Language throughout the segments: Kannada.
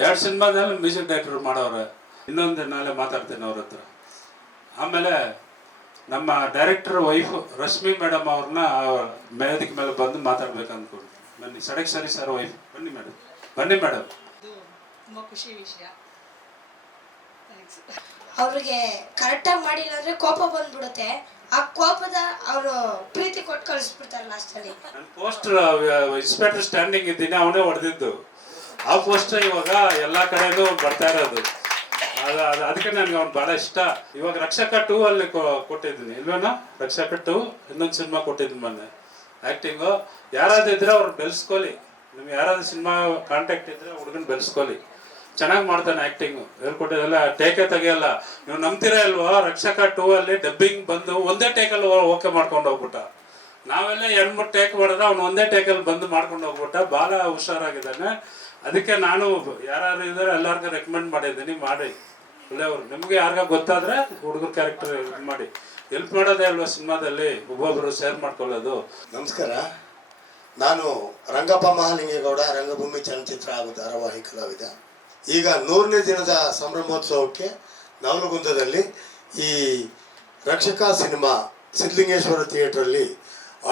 2 ಸಿನಿಮಾದಲ್ಲಿ ಮ್ಯೂಸಿಕ್ ಡೈರೆಕ್ಟರ್ ಮಾಡೋರೆ. ಇನ್ನೊಂದು ನಾಳೆ ಮಾತಾಡ್ತೇನೆ ಅವ್ರ ಹತ್ರ. ಆಮೇಲೆ ನಮ್ಮ ಡೈರೆಕ್ಟರ್ ವೈಫ್ ರಶ್ಮಿ ಮೇಡಮ್ ಅವ್ರನ್ನ ವೇದಿಕೆ ಮೇಲೆ ಬಂದು ಮಾತಾಡ್ಬೇಕು ಅಂದ್ಕೊಂಡು ಬನ್ನಿ. ಸರಿ ಸರ್ ವೈಫ್ ಬನ್ನಿ ಮೇಡಮ್, ಬನ್ನಿ ಮೇಡಮ್. ತುಂಬ ಖುಷಿ ವಿಷಯ. ಅವ್ರಿಗೆ ಕರೆಕ್ಟಾಗಿ ಮಾಡಿಲ್ಲ ಅಂದ್ರೆ ಕೋಪ ಬಂದ್ಬಿಡುತ್ತೆ. ಆ ಕೋಪದ ಅವರು ಪ್ರೀತಿ ಕೊಟ್ಟು ಕಳಿಸ್ಬಿಡ್ತಾರೆ ಲಾಸ್ಟಲ್ಲಿ. ನನ್ನ ಪೋಸ್ಟರ್ ಇನ್ಸ್ಪೆಕ್ಟರ್ ಸ್ಟ್ಯಾಂಡಿಂಗ್ ಇದ್ದೀನಿ, ಅವನೇ ಹೊಡೆದಿದ್ದು. ಆ ಪೋಸ್ಟರ್ ಇವಾಗ ಎಲ್ಲ ಕಡೆಗೂ ಬರ್ತಾ ಇರೋದು. ಅದಕ್ಕೆ ನನಗೆ ಅವ್ನು ಭಾಳ ಇಷ್ಟ. ಇವಾಗ ರಕ್ಷಕ 2 ಅಲ್ಲಿ ಕೊಟ್ಟಿದ್ದೀನಿ ಇಲ್ವೇನೋ, ರಕ್ಷಕ 2 ಇನ್ನೊಂದು ಸಿನಿಮಾ ಕೊಟ್ಟಿದ್ದೀನಿ ಮೊನ್ನೆ. ಆ್ಯಕ್ಟಿಂಗು ಯಾರಾದ್ರೂ ಇದ್ರೆ ಅವ್ರು ಬೆಳೆಸ್ಕೊಳ್ಳಿ. ನಿಮ್ಗೆ ಯಾರಾದ್ರೂ ಸಿನಿಮಾ ಕಾಂಟ್ಯಾಕ್ಟ್ ಇದ್ರೆ ಹುಡುಗನ ಬೆಳೆಸ್ಕೊಳ್ಳಿ. ಚೆನ್ನಾಗಿ ಮಾಡ್ತಾನೆ ಆ್ಯಕ್ಟಿಂಗು. ಹೇಳ್ಕೊಟ್ಟಿದ್ದೆಲ್ಲ ಟೇಕೆ ತೆಗಿಯಲ್ಲ. ನೀವು ನಂಬ್ತೀರಾ ಇಲ್ವೋ, ರಕ್ಷಕ 2 ಅಲ್ಲಿ ಡಬ್ಬಿಂಗ್ ಬಂದು ಒಂದೇ ಟೇಕಲ್ಲಿ ಓಕೆ ಮಾಡ್ಕೊಂಡು ಹೋಗ್ಬಿಟ್ಟ. ನಾವೆಲ್ಲ 2-3 ಟೇಕ್ ಮಾಡಿದ್ರೆ ಅವ್ನು ಒಂದೇ ಟೇಕಲ್ಲಿ ಬಂದು ಮಾಡ್ಕೊಂಡು ಹೋಗ್ಬಿಟ್ಟ. ಭಾಳ ಹುಷಾರಾಗಿದ್ದಾನೆ. ಅದಕ್ಕೆ ನಾನು ಯಾರು ಇದ್ದಾರೆ ಎಲ್ಲರಿಗೂ ರೆಕಮೆಂಡ್ ಮಾಡಿದ್ದೀನಿ, ಮಾಡಿ ಒಳ್ಳೆಯವರು. ನಿಮಗೆ ಯಾರಿಗ ಗೊತ್ತಾದರೆ ಹುಡುಗರ ಕ್ಯಾರೆಕ್ಟರ್ ಇದು ಮಾಡಿ. ಹೆಲ್ಪ್ ಮಾಡೋದೇ ಅಲ್ವಾ ಸಿನಿಮಾದಲ್ಲಿ, ಒಬ್ಬೊಬ್ಬರು ಶೇರ್ ಮಾಡ್ಕೊಳ್ಳೋದು. ನಮಸ್ಕಾರ, ನಾನು ರಂಗಪ್ಪ ಮಹಾಲಿಂಗೇಗೌಡ, ರಂಗಭೂಮಿ ಚಲನಚಿತ್ರ ಹಾಗೂ ಧಾರಾವಾಹಿ ಕಲಾವಿದ. ಈಗ 100ನೇ ದಿನದ ಸಂಭ್ರಮೋತ್ಸವಕ್ಕೆ ನವಲಗುಂದದಲ್ಲಿ ಈ ರಕ್ಷಕ ಸಿನಿಮಾ ಸಿದ್ಧಲಿಂಗೇಶ್ವರ ಥಿಯೇಟ್ರಲ್ಲಿ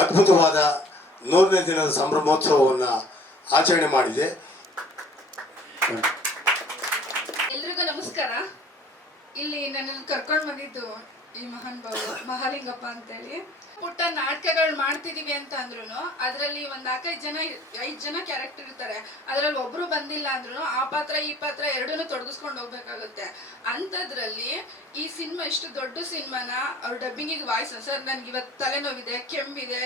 ಅದ್ಭುತವಾದ 100ನೇ ದಿನದ ಸಂಭ್ರಮೋತ್ಸವವನ್ನು ಆಚರಣೆ ಮಾಡಿದೆ. ಎಲ್ರಿಗೂ ನಮಸ್ಕಾರ. ಇಲ್ಲಿ ನನ್ನನ್ನು ಕರ್ಕೊಂಡು ಬಂದಿದ್ದು ಈ ಮಹಾನ್ ಭಾವ ಮಹಾಲಿಂಗಪ್ಪ ಅಂತೇಳಿ. ಪುಟ್ಟ ನಾಟಕಗಳು ಮಾಡ್ತಿದೀವಿ ಅಂತ ಅಂದ್ರೂ ಅದರಲ್ಲಿ ಒಂದು 5 ಜನ ಕ್ಯಾರೆಕ್ಟರ್ ಇರ್ತಾರೆ. ಅದರಲ್ಲಿ ಒಬ್ರು ಬಂದಿಲ್ಲ ಅಂದ್ರೂ ಆ ಪಾತ್ರ ಈ ಪಾತ್ರ ಎರಡನ್ನೂ ತೊಡಗಿಸ್ಕೊಂಡು ಹೋಗ್ಬೇಕಾಗುತ್ತೆ. ಅಂಥದ್ರಲ್ಲಿ ಈ ಸಿನಿಮಾ ಇಷ್ಟು ದೊಡ್ಡ ಸಿನಿಮಾನ ಅವ್ರು ಡಬ್ಬಿಂಗಿಗೆ ವಾಯ್ಸ್ ಸರ್ ನನಗೆ ಇವತ್ತು ತಲೆನೋವಿದೆ, ಕೆಮ್ಮಿದೆ,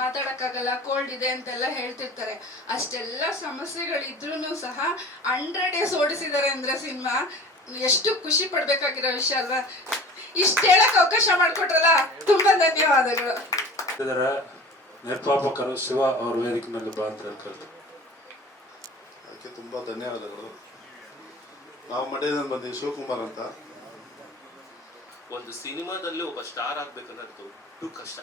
ಮಾತಾಡೋಕ್ಕಾಗಲ್ಲ, ಕೋಲ್ಡ್ ಇದೆ ಅಂತೆಲ್ಲ ಹೇಳ್ತಿರ್ತಾರೆ. ಅಷ್ಟೆಲ್ಲ ಸಮಸ್ಯೆಗಳಿದ್ರೂ ಸಹ 100 ಡೇಸ್ ಓಡಿಸಿದ್ದಾರೆ ಅಂದರೆ ಸಿನಿಮಾ ಎಷ್ಟು ಖುಷಿ ಪಡ್ಬೇಕಾಗಿರೋ ವಿಷಯ ಅಲ್ವಾ. ಇಷ್ಟು ಹೇಳಕ್ ಅವಕಾಶ ಮಾಡಿಕೊಟ್ರಲ್ಲ, ತುಂಬಾ ಧನ್ಯವಾದಗಳು. ನಿರ್ಮಾಪಕರು ಶಿವ ಅವ್ರ ವೇದಿಕೆ ಮೇಲೆ ಬಾ ಅಂತ ಹೇಳ್ತಾರೆ. ಅದಕ್ಕೆ ತುಂಬ ಧನ್ಯವಾದಗಳು. ನಾವು ಮಂಡ್ಯದಿಂದ ಬಂದೀವಿ, ಶಿವಕುಮಾರ್ ಅಂತ. ಒಂದು ಸಿನಿಮಾದಲ್ಲಿ ಒಬ್ಬ ಸ್ಟಾರ್ ಆಗ್ಬೇಕನ್ನೋದು ದೊಡ್ಡ ಕಷ್ಟ.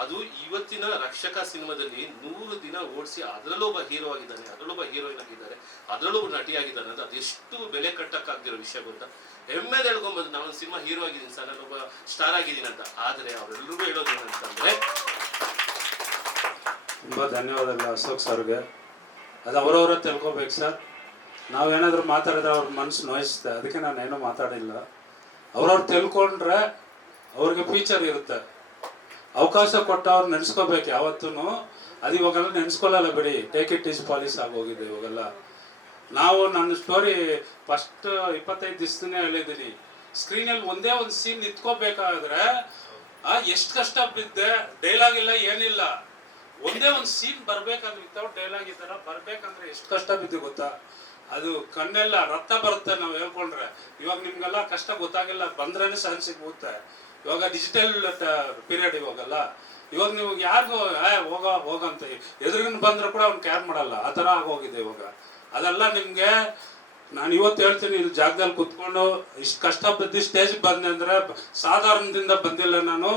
ಅದು ಇವತ್ತಿನ ರಕ್ಷಕ ಸಿನಿಮಾದಲ್ಲಿ 100 ದಿನ ಓಡಿಸಿ ಅದರಲ್ಲೊಬ್ಬ ಹೀರೋ ಆಗಿದ್ದಾನೆ, ಅದರಲ್ಲೊಬ್ಬ ಹೀರೋಯಿನ್ ಆಗಿದ್ದಾರೆ, ಅದರಲ್ಲೊಬ್ಬ ನಟಿಯಾಗಿದ್ದಾನೆ ಅಂದ್ರೆ ಅದೆಷ್ಟು ಬೆಲೆ ಕಟ್ಟಕ್ಕಾಗ್ದಿರೋ ವಿಷಯ ಗೊತ್ತಾ. ಹೆಮ್ಮೆದ ಹೇಳ್ಕೊಂಬಂದು ನಾವೊಂದು ಸಿನಿಮಾ ಹೀರೋ ಆಗಿದ್ದೀನಿ ಸರ್, ನಾನೊಬ್ಬ ಸ್ಟಾರ್ ಆಗಿದ್ದೀನಿ ಅಂತ. ಆದರೆ ಅವರೆಲ್ಲರಿಗೂ ಹೇಳೋದು ಏನಂತಂದ್ರೆ, ತುಂಬ ಧನ್ಯವಾದಗಳು ಅಶೋಕ್ ಸರ್ಗೆ. ಅದು ಅವರವರ ತಿಳ್ಕೊಬೇಕು ಸರ್. ನಾವೇನಾದರೂ ಮಾತಾಡಿದ್ರೆ ಅವ್ರ ಮನಸ್ಸು ನೋಯಿಸುತ್ತೆ. ಅದಕ್ಕೆ ನಾನು ಏನೂ ಮಾತಾಡಿಲ್ಲ. ಅವ್ರವ್ರು ತಿಳ್ಕೊಂಡ್ರೆ ಅವ್ರಿಗೆ ಫ್ಯೂಚರ್ ಇರುತ್ತೆ. ಅವಕಾಶ ಕೊಟ್ಟು ಅವ್ರು ನೆನೆಸ್ಕೋಬೇಕು ಯಾವತ್ತೂ. ಅದು ಇವಾಗೆಲ್ಲ ನೆನೆಸ್ಕೊಳ್ಳಲ್ಲ ಬಿಡಿ, ಟೇಕ್ ಇಟ್ ಈಸ್ ಪಾಲಿಸ್ ಆಗೋಗಿದೆ ಇವಾಗೆಲ್ಲ. ನಾವು ನನ್ನ ಸ್ಟೋರಿ ಫಸ್ಟ್ 25 ದಿವಸನೇ ಹೇಳಿದ್ದೀನಿ. ಸ್ಕ್ರೀನಲ್ಲಿ ಒಂದೇ ಒಂದು ಸೀನ್ ನಿಂತ್ಕೋಬೇಕಾದ್ರೆ ಎಷ್ಟು ಕಷ್ಟ ಬಿದ್ದೆ. ಡೈಲಾಗ್ ಇಲ್ಲ, ಏನಿಲ್ಲ. ಒಂದೇ ಒಂದು ಸೀನ್ ಬರ್ಬೇಕಂದ್ರೆ ವಿತೌಟ್ ಡೈಲಾಗ್ ಈ ಥರ ಬರ್ಬೇಕಂದ್ರೆ ಎಷ್ಟು ಕಷ್ಟ ಬಿದ್ದು ಗೊತ್ತಾ. ಅದು ಕಣ್ಣೆಲ್ಲ ರಕ್ತ ಬರುತ್ತೆ ನಾವು ಹೇಳ್ಕೊಂಡ್ರೆ. ಇವಾಗ ನಿಮ್ಗೆಲ್ಲ ಕಷ್ಟ ಗೊತ್ತಾಗಿಲ್ಲ, ಬಂದ್ರೇ ಸಹನ್ ಸಿಗುತ್ತೆ. ಇವಾಗ ಡಿಜಿಟಲ್ ಪೀರಿಯಡ್ ಇವಾಗಲ್ಲ. ಇವಾಗ ನೀವು ಯಾರಿಗೂ ಹೋಗಂತ ಎದುರಿನ ಬಂದರೂ ಕೂಡ ಅವ್ನು ಕೇರ್ ಮಾಡಲ್ಲ. ಆ ಥರ ಆಗೋಗಿದೆ ಇವಾಗ. ಅದೆಲ್ಲ ನಿಮಗೆ ನಾನು ಇವತ್ತು ಹೇಳ್ತೀನಿ, ಇಲ್ಲಿ ಜಾಗದಲ್ಲಿ ಕುತ್ಕೊಂಡು ಇಷ್ಟು ಕಷ್ಟ ಬಿದ್ದು ಸ್ಟೇಜಿಗೆ ಬಂದೆ ಅಂದರೆ ಸಾಧಾರಣದಿಂದ ಬಂದಿಲ್ಲ ನಾನು.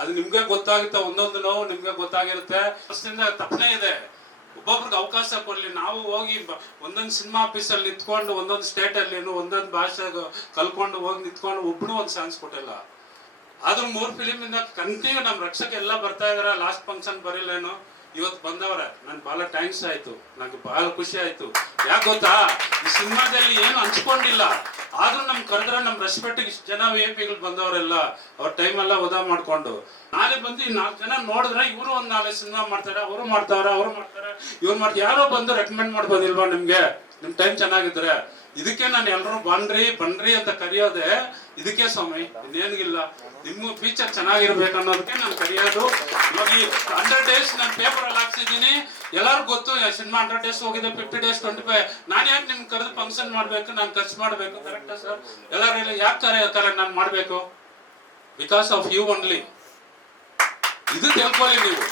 ಅದು ನಿಮಗೆ ಗೊತ್ತಾಗುತ್ತೆ, ಒಂದೊಂದು ನೋವು ನಿಮಗೆ ಗೊತ್ತಾಗಿರುತ್ತೆ. ಫಸ್ಟಿಂದ ತಪ್ಪನೇ ಇದೆ. ಒಬ್ಬೊಬ್ರಿಗೆ ಅವಕಾಶ ಕೊಡಲಿ. ನಾವು ಹೋಗಿ ಒಂದೊಂದು ಸಿನಿಮಾ ಆಫೀಸಲ್ಲಿ ನಿಂತ್ಕೊಂಡು ಒಂದೊಂದು ಸ್ಟೇಟಲ್ಲಿ ಒಂದೊಂದು ಭಾಷೆ ಕಲ್ಕೊಂಡು ಹೋಗಿ ನಿಂತ್ಕೊಂಡು ಒಬ್ಬನು ಒಂದು ಚಾನ್ಸ್ ಕೊಟ್ಟಿಲ್ಲ. ಆದ್ರೂ 3 ಫಿಲಿಮಿಂದ ಕಂಟಿನ್ಯೂ ನಮ್ಮ ರಕ್ಷಕ ಎಲ್ಲ ಬರ್ತಾ ಇದಾರೆ. ಲಾಸ್ಟ್ ಫಂಕ್ಷನ್ ಬರೀಲೇನು, ಇವತ್ತು ಬಂದವ್ರೆ. ನನ್ಗೆ ಭಾಳ ಥ್ಯಾಂಕ್ಸ್ ಆಯಿತು, ನನಗೆ ಭಾಳ ಖುಷಿ ಆಯಿತು. ಯಾಕೆ ಗೊತ್ತಾ, ಈ ಸಿನಿಮಾದಲ್ಲಿ ಏನು ಹಂಚ್ಕೊಂಡಿಲ್ಲ. ಆದ್ರೂ ನಮ್ಗೆ ಕರೆದ್ರೆ ನಮ್ಮ ರೆಸ್ಪೆಕ್ಟಿಗೆ ಇಷ್ಟು ಜನ VIP ಗಳು ಬಂದವರೆಲ್ಲ ಅವ್ರ ಟೈಮೆಲ್ಲ ಉದಾ ಮಾಡಿಕೊಂಡು ನಾಳೆ ಬಂದು 4 ಜನ ನೋಡಿದ್ರೆ ಇವರು ಒಂದು 4 ಸಿನಿಮಾ ಮಾಡ್ತಾರೆ, ಅವರು ಮಾಡ್ತಾರೆ, ಇವ್ರು ಮಾಡ್ತಾರೆ. ಯಾರೋ ಬಂದು ರೆಕಮೆಂಡ್ ಮಾಡ್ಬೋದಿಲ್ವಾ ನಿಮಗೆ, ನಿಮ್ಮ ಟೈಮ್ ಚೆನ್ನಾಗಿದ್ರೆ. ಇದಕ್ಕೆ ನಾನು ಎಲ್ಲರೂ ಬನ್ರಿ ಅಂತ ಕರೆಯೋದೆ ಇದಕ್ಕೆ ಸ್ವಾಮಿ, ಇನ್ನೇನಿಲ್ಲ. ನಿಮ್ಮ ಫ್ಯೂಚರ್ ಚೆನ್ನಾಗಿರ್ಬೇಕು ಅನ್ನೋದಕ್ಕೆ ನಾನು ಕರೆಯೋದು. ಇವಾಗ ಈ 100 ಡೇಸ್ ನಾನು ಪೇಪರಲ್ಲಿ ಹಾಕ್ಸಿದ್ದೀನಿ. ಎಲ್ಲರಿಗೂ ಗೊತ್ತು ಸಿನಿಮಾ 100 ಡೇಸ್ ಹೋಗಿದೆ, 50 ಡೇಸ್ 25. ನಾನು ಯಾಕೆ ನಿಮ್ಗೆ ಕರೆದು ಫಂಕ್ಷನ್ ಮಾಡಬೇಕು, ನಾನು ಖರ್ಚು ಮಾಡಬೇಕು? ಕರೆಕ್ಟಾ ಸರ್? ಎಲ್ಲರೂ ಯಾಕೆ ಕರೆ ನಾನು ಮಾಡಬೇಕು? Because of you only. ಇದು ತಿಳ್ಕೊಳ್ಳಿ ನೀವು.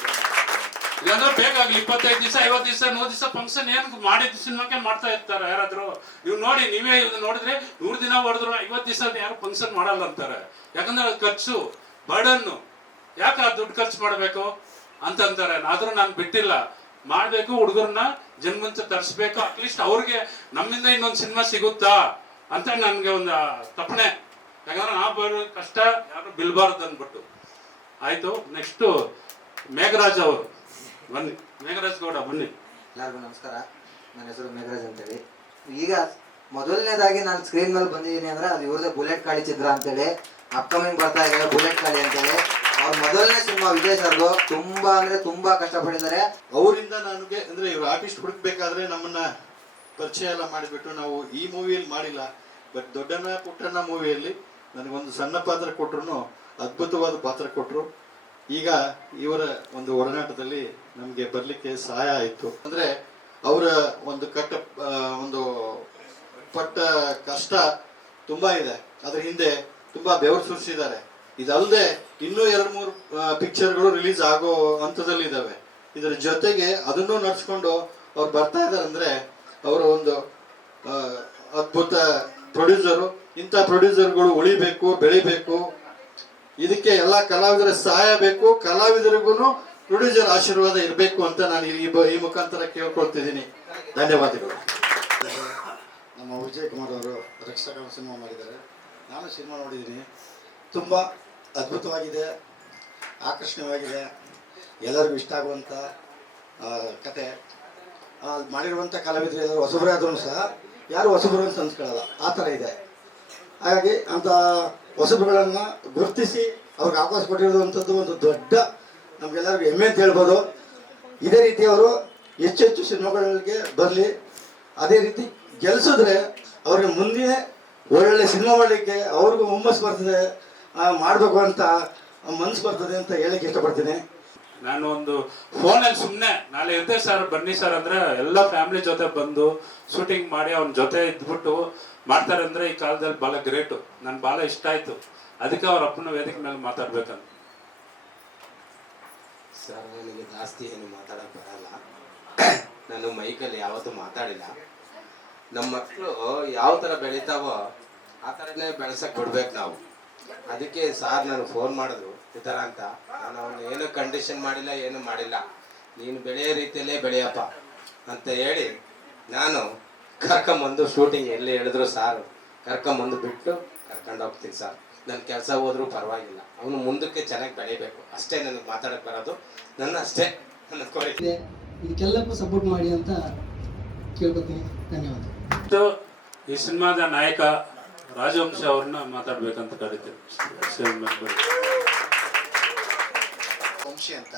ಇಲ್ಲಾಂದ್ರೆ ಬೇಕಾಗ್ಲಿ 25 ದಿವಸ 50 ದಿವಸ 100 ದಿವಸ ಫಂಕ್ಷನ್ ಏನು ಮಾಡಿದ ಸಿನಿಮಾಕ್ಕೆ ಮಾಡ್ತಾ ಇರ್ತಾರೆ ಯಾರಾದ್ರು. ನೀವು ನೋಡಿ, ನೀವೇ ನೋಡಿದ್ರೆ 100 ದಿನ ಹೊಡೆದ್ರು 50 ದಿವಸ ಯಾರು ಫಂಕ್ಷನ್ ಮಾಡಲ್ಲ ಅಂತಾರೆ. ಯಾಕಂದ್ರೆ ಅದು ಖರ್ಚು, ಬರ್ಡನ್ನು. ಯಾಕೆ ದುಡ್ಡು ಖರ್ಚು ಮಾಡಬೇಕು ಅಂತಂತಾರೆ. ಆದ್ರೂ ನಾನು ಬಿಟ್ಟಿಲ್ಲ. ಮಾಡಬೇಕು, ಹುಡುಗರನ್ನ ಜನ್ಮಂಚ ತರಿಸ್ಬೇಕು. ಅಟ್ಲೀಸ್ಟ್ ಅವ್ರಿಗೆ ನಮ್ಮಿಂದ ಇನ್ನೊಂದು ಸಿನಿಮಾ ಸಿಗುತ್ತಾ ಅಂತ ನನಗೆ ಒಂದು ತಪ್ಪಣೆ. ಯಾಕಂದ್ರೆ ನಾವು ಬರೋ ಕಷ್ಟ ಯಾರು ಬಿಲ್ಬಾರ್ದು ಅಂದ್ಬಿಟ್ಟು. ಆಯಿತು, ನೆಕ್ಸ್ಟು ಮೇಘರಾಜ್ ಅವರು ಬನ್ನಿ. ಮೇಘರಾಜ್ ಗೌಡ ಬನ್ನಿ. ಎಲ್ಲರಿಗೂ ನಮಸ್ಕಾರ. ನನ್ನ ಹೆಸರು ಮೇಘರಾಜ್ ಅಂತೇಳಿ. ಈಗ ಮೊದಲನೇದಾಗಿ ನಾನು ಸ್ಕ್ರೀನ್ ಮೇಲೆ ಬಂದಿದ್ದೀನಿ ಅಂದರೆ ಅದು ಇವ್ರದೇ ಬುಲೆಟ್ ಕಾಳಿ ಚಿತ್ರ ಅಂತೇಳಿ. ಅಪ್ಕಮಿಂಗ್ ಬರ್ತಾ ಇದೆ ಬುಲೆಟ್ ಕಾಳಿ ಅಂತೇಳಿ. ಅವ್ರ ಮೊದಲನೇ ಸಿನಿಮಾ ವಿಜಯ್ ಸರ್ದು. ತುಂಬಾ ಅಂದರೆ ತುಂಬಾ ಕಷ್ಟಪಟ್ಟಿದ್ದಾರೆ. ಅವರಿಂದ ನನಗೆ ಅಂದರೆ ಇವ್ರು ಆರ್ಟಿಸ್ಟ್ ಹುಡುಕ್ಬೇಕಾದ್ರೆ ನಮ್ಮನ್ನ ಪರಿಚಯ ಎಲ್ಲ ಮಾಡಿಬಿಟ್ಟು ನಾವು ಈ ಮೂವಿಯಲ್ಲಿ ಮಾಡಿಲ್ಲ, ಬಟ್ ದೊಡ್ಡಣ್ಣ ಪುಟ್ಟಣ್ಣ ಮೂವಿಯಲ್ಲಿ ನನಗೊಂದು ಸಣ್ಣ ಪಾತ್ರ ಕೊಟ್ಟರು, ಅದ್ಭುತವಾದ ಪಾತ್ರ ಕೊಟ್ಟರು. ಈಗ ಇವರ ಒಂದು ಒಡನಾಟದಲ್ಲಿ ನಮಗೆ ಬರಲಿಕ್ಕೆ ಸಹಾಯ ಆಯಿತು. ಅಂದರೆ ಅವರ ಒಂದು ಒಂದು ಪಟ್ಟ ಕಷ್ಟ ತುಂಬ ಇದೆ, ಅದ್ರ ಹಿಂದೆ ತುಂಬ ಬೆವರು ಸುರಿಸಿದ್ದಾರೆ. ಇದಲ್ಲದೆ ಇನ್ನೂ 2-3 ಪಿಕ್ಚರ್ಗಳು ರಿಲೀಸ್ ಆಗೋ ಹಂತದಲ್ಲಿ ಇದ್ದಾವೆ. ಇದರ ಜೊತೆಗೆ ಅದನ್ನು ನಡೆಸ್ಕೊಂಡು ಅವ್ರು ಬರ್ತಾ ಇದ್ದಾರೆ ಅಂದರೆ ಅವರು ಒಂದು ಅದ್ಭುತ ಪ್ರೊಡ್ಯೂಸರು. ಇಂಥ ಪ್ರೊಡ್ಯೂಸರ್ಗಳು ಉಳಿಬೇಕು, ಬೆಳಿಬೇಕು. ಇದಕ್ಕೆ ಎಲ್ಲ ಕಲಾವಿದರ ಸಹಾಯ ಬೇಕು, ಕಲಾವಿದರಿಗೂ ಪ್ರೊಡ್ಯೂಸರ್ ಆಶೀರ್ವಾದ ಇರಬೇಕು ಅಂತ ನಾನು ಈ ಮುಖಾಂತರ ಕೇಳ್ಕೊಳ್ತಿದ್ದೀನಿ. ಧನ್ಯವಾದಗಳು. ನಮ್ಮ ವಿಜಯ್ ಕುಮಾರ್ ಅವರು ರಕ್ಷಕ ಸಿನಿಮಾ ಮಾಡಿದ್ದಾರೆ. ನಾನು ಸಿನಿಮಾ ನೋಡಿದ್ದೀನಿ. ತುಂಬ ಅದ್ಭುತವಾಗಿದೆ, ಆಕರ್ಷಣೀಯವಾಗಿದೆ, ಎಲ್ಲರಿಗೂ ಇಷ್ಟ ಆಗುವಂಥ ಕತೆ. ಮಾಡಿರುವಂಥ ಕಲಾವಿದರು ಎಲ್ಲರೂ ಹೊಸಬರೇ ಆದ್ರೂ ಸಹ ಯಾರು ಹೊಸಬರು ಅಂತ ಅನ್ಸ್ಕೊಳ್ಳಲ್ಲ, ಆ ಥರ ಇದೆ. ಹಾಗಾಗಿ ಅಂಥ ಹೊಸಬರುಗಳನ್ನು ಗುರುತಿಸಿ ಅವ್ರಿಗೆ ಅವಕಾಶ ಕೊಟ್ಟಿರುವಂಥದ್ದು ಒಂದು ದೊಡ್ಡ ನಮಗೆಲ್ಲರಿಗೂ ಹೆಮ್ಮೆ ಅಂತ ಹೇಳ್ಬೋದು. ಇದೇ ರೀತಿ ಅವರು ಹೆಚ್ಚು ಹೆಚ್ಚು ಸಿನಿಮಾಗಳಿಗೆ ಬರಲಿ. ಅದೇ ರೀತಿ ಗೆಲ್ಲಿಸಿದ್ರೆ ಅವ್ರಿಗೆ ಮುಂದೆ ಒಳ್ಳೊಳ್ಳೆ ಸಿನಿಮಾ ಮಾಡಲಿಕ್ಕೆ ಅವ್ರಿಗೂ ಹುಮ್ಮಸ್ಸು ಬರ್ತದೆ, ಮಾಡಬೇಕು ಅಂತ ಮನಸ್ಸು ಬರ್ತದೆ ಅಂತ ಹೇಳಕ್ಕೆ ಇಷ್ಟಪಡ್ತೀನಿ. ನಾನು ಒಂದು ಫೋನಲ್ಲಿ ಸುಮ್ಮನೆ ನಾಳೆ ಇರ್ತೆ ಸರ್ ಬನ್ನಿ ಸರ್ ಅಂದರೆ ಎಲ್ಲ ಫ್ಯಾಮಿಲಿ ಜೊತೆ ಬಂದು ಶೂಟಿಂಗ್ ಮಾಡಿ ಅವನ ಜೊತೆ ಇದ್ಬಿಟ್ಟು ಮಾಡ್ತಾರೆ ಅಂದರೆ ಈ ಕಾಲದಲ್ಲಿ ಭಾಳ ಗ್ರೇಟು. ನನ್ಗೆ ಭಾಳ ಇಷ್ಟ ಆಯಿತು. ಅದಕ್ಕೆ ಅವ್ರ ಅಪ್ಪನ ವೇದಿಕೆ ಮೇಲೆ ಮಾತಾಡ್ಬೇಕಂತ. ಸರ್ ನನಗೆ ಜಾಸ್ತಿ ಏನು ಮಾತಾಡೋಕ್ಕೆ ಬರಲ್ಲ. ನಾನು ಮೈಕಲ್ಲಿ ಯಾವತ್ತೂ ಮಾತಾಡಿಲ್ಲ. ನಮ್ಮ ಮಕ್ಕಳು ಯಾವ ಥರ ಬೆಳೀತಾವೋ ಆ ಥರನೇ ಬೆಳೆಸಕ್ಕೆ ಬಿಡ್ಬೇಕು ನಾವು. ಅದಕ್ಕೆ ಸಾರ್ ನಾನು ಫೋನ್ ಮಾಡಿದ್ರು ಈ ಥರ ಅಂತ. ನಾನು ಅವನು ಏನು ಕಂಡೀಷನ್ ಮಾಡಿಲ್ಲ, ಏನು ಮಾಡಿಲ್ಲ. ನೀನು ಬೆಳೆಯೋ ರೀತಿಯಲ್ಲೇ ಬೆಳೆಯಪ್ಪ ಅಂತ ಹೇಳಿ ನಾನು ಕರ್ಕೊಂಬಂದು ಶೂಟಿಂಗ್ ಎಲ್ಲಿ ಹೇಳಿದ್ರು ಸಾರು ಕರ್ಕೊಂಬಂದು ಬಿಟ್ಟು ಕರ್ಕೊಂಡು ಹೋಗ್ತೀನಿ ಸರ್. ನನ್ನ ಕೆಲಸ ಹೋದ್ರೂ ಪರವಾಗಿಲ್ಲ, ಅವನು ಮುಂದಕ್ಕೆ ಚೆನ್ನಾಗಿ ಬೆಳಿಬೇಕು ಅಷ್ಟೇ ನನಗೆ ಮಾತಾಡಕ್ಕೆ ಬರೋದು. ಅಷ್ಟೇ ನನ್ನ ಕೋರಿಕೆ. ಇದಕ್ಕೆಲ್ಲಕ್ಕೂ ಸಪೋರ್ಟ್ ಮಾಡಿ ಅಂತ ಕೇಳ್ಕೊತೀನಿ. ಧನ್ಯವಾದ. ಈ ಸಿನಿಮಾದ ನಾಯಕ ರಾಜವಂಶ ಅವ್ರನ್ನ ಮಾತಾಡ್ಬೇಕಂತ ಕರಿತೀನಿ. ವಂಶಿ ಅಂತ.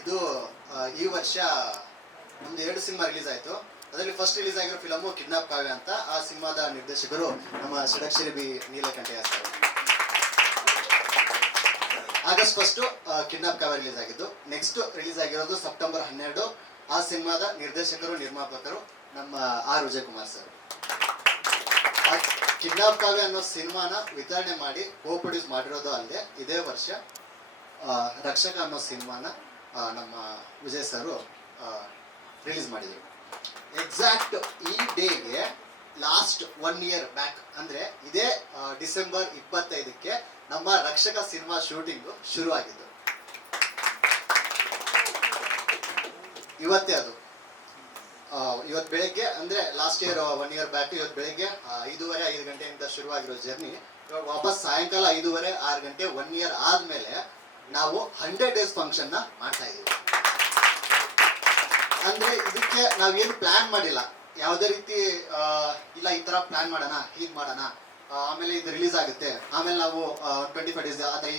ಇದು ಈ ವರ್ಷ ಒಂದು 2 ಸಿನಿಮಾ ರಿಲೀಸ್ ಆಯಿತು. ಅದರಲ್ಲಿ ಫಸ್ಟ್ ರಿಲೀಸ್ ಆಗಿರೋ ಫಿಲಮು ಕಿಡ್ನಾಪ್ ಕಾವ್ಯ ಅಂತ. ಆ ಸಿನಿಮಾದ ನಿರ್ದೇಶಕರು ನಮ್ಮ Shadakshari B Neelakantaiah sir. August 1 kidnap Kavya release ಆಗಿದ್ದು. ನೆಕ್ಸ್ಟ್ ರಿಲೀಸ್ ಆಗಿರೋದು ಸೆಪ್ಟೆಂಬರ್ 12. ಆ ಸಿನಿಮಾದ ನಿರ್ದೇಶಕರು ನಿರ್ಮಾಪಕರು ನಮ್ಮ R Vijay Kumar sir. Kidnap Kavya ಅನ್ನೋ ಸಿನಿಮಾನ ವಿತರಣೆ ಮಾಡಿ ಕೋ ಪ್ರೊಡ್ಯೂಸ್ ಮಾಡಿರೋದು ಅಲ್ಲದೆ ಇದೇ ವರ್ಷ ರಕ್ಷಕ ಅನ್ನೋ ಸಿನಿಮಾನ ನಮ್ಮ ವಿಜಯ್ ಸರು ರಿಲೀಸ್ ಮಾಡಿದರು. ಎಕ್ಸಾಕ್ಟ್ ಈ ಡೇಗೆ ಲಾಸ್ಟ್ 1 year ಬ್ಯಾಕ್ ಅಂದರೆ ಇದೇ ಡಿಸೆಂಬರ್ 25ಕ್ಕೆ ನಮ್ಮ ರಕ್ಷಕ ಸಿನಿಮಾ ಶೂಟಿಂಗು ಶುರು ಆಗಿದ್ದು. ಇವತ್ತೇ ಅದು. ಇವತ್ತು ಬೆಳಗ್ಗೆ ಅಂದರೆ ಲಾಸ್ಟ್ ಇಯರ್ 1 year ಬ್ಯಾಕ್ ಇವತ್ತು ಬೆಳಗ್ಗೆ 5:30 5 ಗಂಟೆಯಿಂದ ಶುರುವಾಗಿರೋ ಜರ್ನಿ ಇವಾಗ ವಾಪಸ್ ಸಾಯಂಕಾಲ 5:30 6 ಗಂಟೆ 1 year ಆದಮೇಲೆ ನಾವು 100 days ಫಂಕ್ಷನ್ನ ಮಾಡ್ತಾ ಇದ್ದೀವಿ. ಅಂದರೆ ಇದಕ್ಕೆ ನಾವೇನು ಪ್ಲ್ಯಾನ್ ಮಾಡಿಲ್ಲ, ಯಾವುದೇ ರೀತಿ ಇಲ್ಲ ಈ ಥರ ಪ್ಲ್ಯಾನ್ ಮಾಡೋಣ, ಹೀಗೆ ಮಾಡೋಣ, ಆಮೇಲೆ ಇದು ರಿಲೀಸ್ ಆಗುತ್ತೆ, ಆಮೇಲೆ ನಾವು 25 days ಆ ಥರ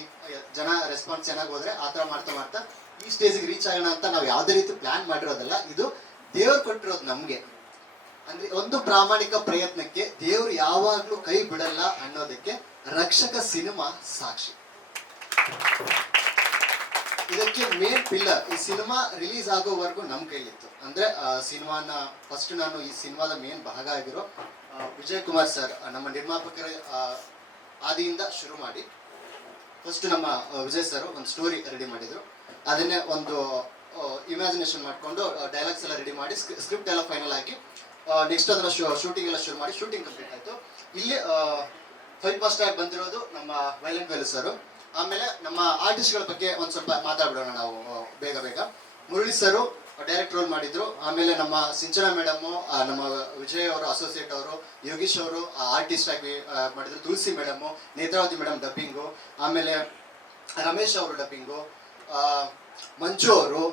ಜನ ರೆಸ್ಪಾನ್ಸ್ ಚೆನ್ನಾಗಿ ಹೋದರೆ ಆ ಥರ ಮಾಡ್ತಾ ಮಾಡ್ತಾ ಈ ಸ್ಟೇಜಿಗೆ ರೀಚ್ ಆಗೋಣ ಅಂತ ನಾವು ಯಾವುದೇ ರೀತಿ ಪ್ಲ್ಯಾನ್ ಮಾಡಿರೋದಲ್ಲ. ಇದು ದೇವ್ರು ಕೊಟ್ಟಿರೋದು ನಮಗೆ. ಅಂದರೆ ಒಂದು ಪ್ರಾಮಾಣಿಕ ಪ್ರಯತ್ನಕ್ಕೆ ದೇವ್ರು ಯಾವಾಗಲೂ ಕೈ ಬಿಡಲ್ಲ ಅನ್ನೋದಕ್ಕೆ ರಕ್ಷಕ ಸಿನಿಮಾ ಸಾಕ್ಷಿ. ಇದಕ್ಕೆ ಮೇನ್ ಪಿಲ್ಲರ್ ಈ ಸಿನಿಮಾ ರಿಲೀಸ್ ಆಗೋವರೆಗೂ ನಮ್ಮ ಕೈಲಿತ್ತು. ಅಂದರೆ ಸಿನಿಮಾನ ಫಸ್ಟ್ ನಾನು ಈ ಸಿನಿಮಾದ ಮೇನ್ ಭಾಗ ಆಗಿರೋ ವಿಜಯ್ ಕುಮಾರ್ ಸರ್ ನಮ್ಮ ನಿರ್ಮಾಪಕರ ಆದಿಯಿಂದ ಶುರು ಮಾಡಿ ಫಸ್ಟ್ ನಮ್ಮ ವಿಜಯ್ ಸರ್ ಒಂದು ಸ್ಟೋರಿ ರೆಡಿ ಮಾಡಿದರು. ಅದನ್ನೇ ಒಂದು ಇಮ್ಯಾಜಿನೇಷನ್ ಮಾಡಿಕೊಂಡು ಡೈಲಾಗ್ಸ್ ಎಲ್ಲ ರೆಡಿ ಮಾಡಿ ಸ್ಕ್ರಿಪ್ಟ್ ಎಲ್ಲ ಫೈನಲ್ ಆಗಿ ನೆಕ್ಸ್ಟ್ ಅದನ್ನು ಶೂಟಿಂಗ್ ಎಲ್ಲ ಶುರು ಮಾಡಿ ಶೂಟಿಂಗ್ ಕಂಪ್ಲೀಟ್ ಆಯಿತು. ಇಲ್ಲಿ ಫೈಟ್ ಮಾಸ್ಟರ್ ಆಗಿ ಬಂದಿರೋದು ನಮ್ಮ ವೈಲೆಂಟ್ ವೇಲು ಸರ್. ಆಮೇಲೆ ನಮ್ಮ ಆರ್ಟಿಸ್ಟ್ಗಳ ಬಗ್ಗೆ ಒಂದು ಸ್ವಲ್ಪ ಮಾತಾಡ್ಬಿಡೋಣ ನಾವು ಬೇಗ ಬೇಗ. ಮುರಳಿ ಸರು ಡೈರೆಕ್ಟ್ ರೋಲ್ ಮಾಡಿದ್ರು. ಆಮೇಲೆ ನಮ್ಮ ಸಿಂಚನಾ ಮೇಡಮು, ನಮ್ಮ ವಿಜಯ್ ಅವರು ಅಸೋಸಿಯೇಟ್ ಅವರು, ಯೋಗೀಶ್ ಅವರು ಆರ್ಟಿಸ್ಟ್ ಆಗಿ ಮಾಡಿದ್ರು, ತುಳಸಿ ಮೇಡಮು, ನೇತ್ರಾವತಿ ಮೇಡಮ್ ಡಬ್ಬಿಂಗು, ಆಮೇಲೆ ರಮೇಶ್ ಅವರು ಡಬ್ಬಿಂಗು, ಮಂಜು ಅವರು,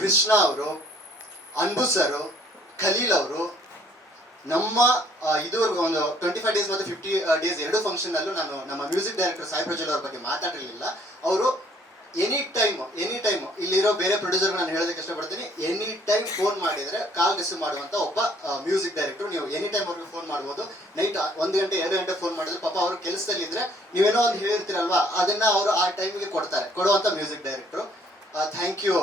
ಕೃಷ್ಣ ಅವರು, ಅನ್ಬು ಸರು, ಖಲೀಲ್ ಅವರು. ನಮ್ಮ ಇದುವರೆಗೂ ಒಂದು 25 ಡೇಸ್ ಮತ್ತು 50 ಡೇಸ್ ಎರಡು ಫಂಕ್ಷನ್ ಅಲ್ಲೂ ನಾನು ನಮ್ಮ ಮ್ಯೂಸಿಕ್ ಡೈರೆಕ್ಟರ್ ಸಾಯಿ ಪ್ರಜ್ವಲ್ ಅವ್ರ ಬಗ್ಗೆ ಮಾತಾಡಿರಲಿಲ್ಲ. ಅವರು ಎನಿ ಟೈಮ್ ಇಲ್ಲಿರೋ ಬೇರೆ ಪ್ರೊಡ್ಯೂಸರ್ ನಾನು ಹೇಳೋದಕ್ಕೆ ಇಷ್ಟಪಡ್ತೀನಿ, ಎನಿ ಟೈಮ್ ಫೋನ್ ಮಾಡಿದ್ರೆ ಕಾಲ್ ರಿಸೀವ್ ಮಾಡುವಂತ ಒಬ್ಬ ಮ್ಯೂಸಿಕ್ ಡೈರೆಕ್ಟರ್. ನೀವು ಎನಿ ಟೈಮ್ ಅವ್ರಿಗೆ ಫೋನ್ ಮಾಡ್ಬೋದು. ನೈಟ್ 1 ಗಂಟೆ 2 ಗಂಟೆ ಫೋನ್ ಮಾಡಿದ್ರೆ ಪಾಪ ಅವರು ಕೆಲಸದಲ್ಲಿ ಇದ್ರೆ ನೀವೇನೋ ಒಂದು ಹೇಳಿರ್ತೀರಲ್ವಾ, ಅದನ್ನ ಅವರು ಆ ಟೈಮಿಗೆ ಕೊಡುವಂತ music director. Thank you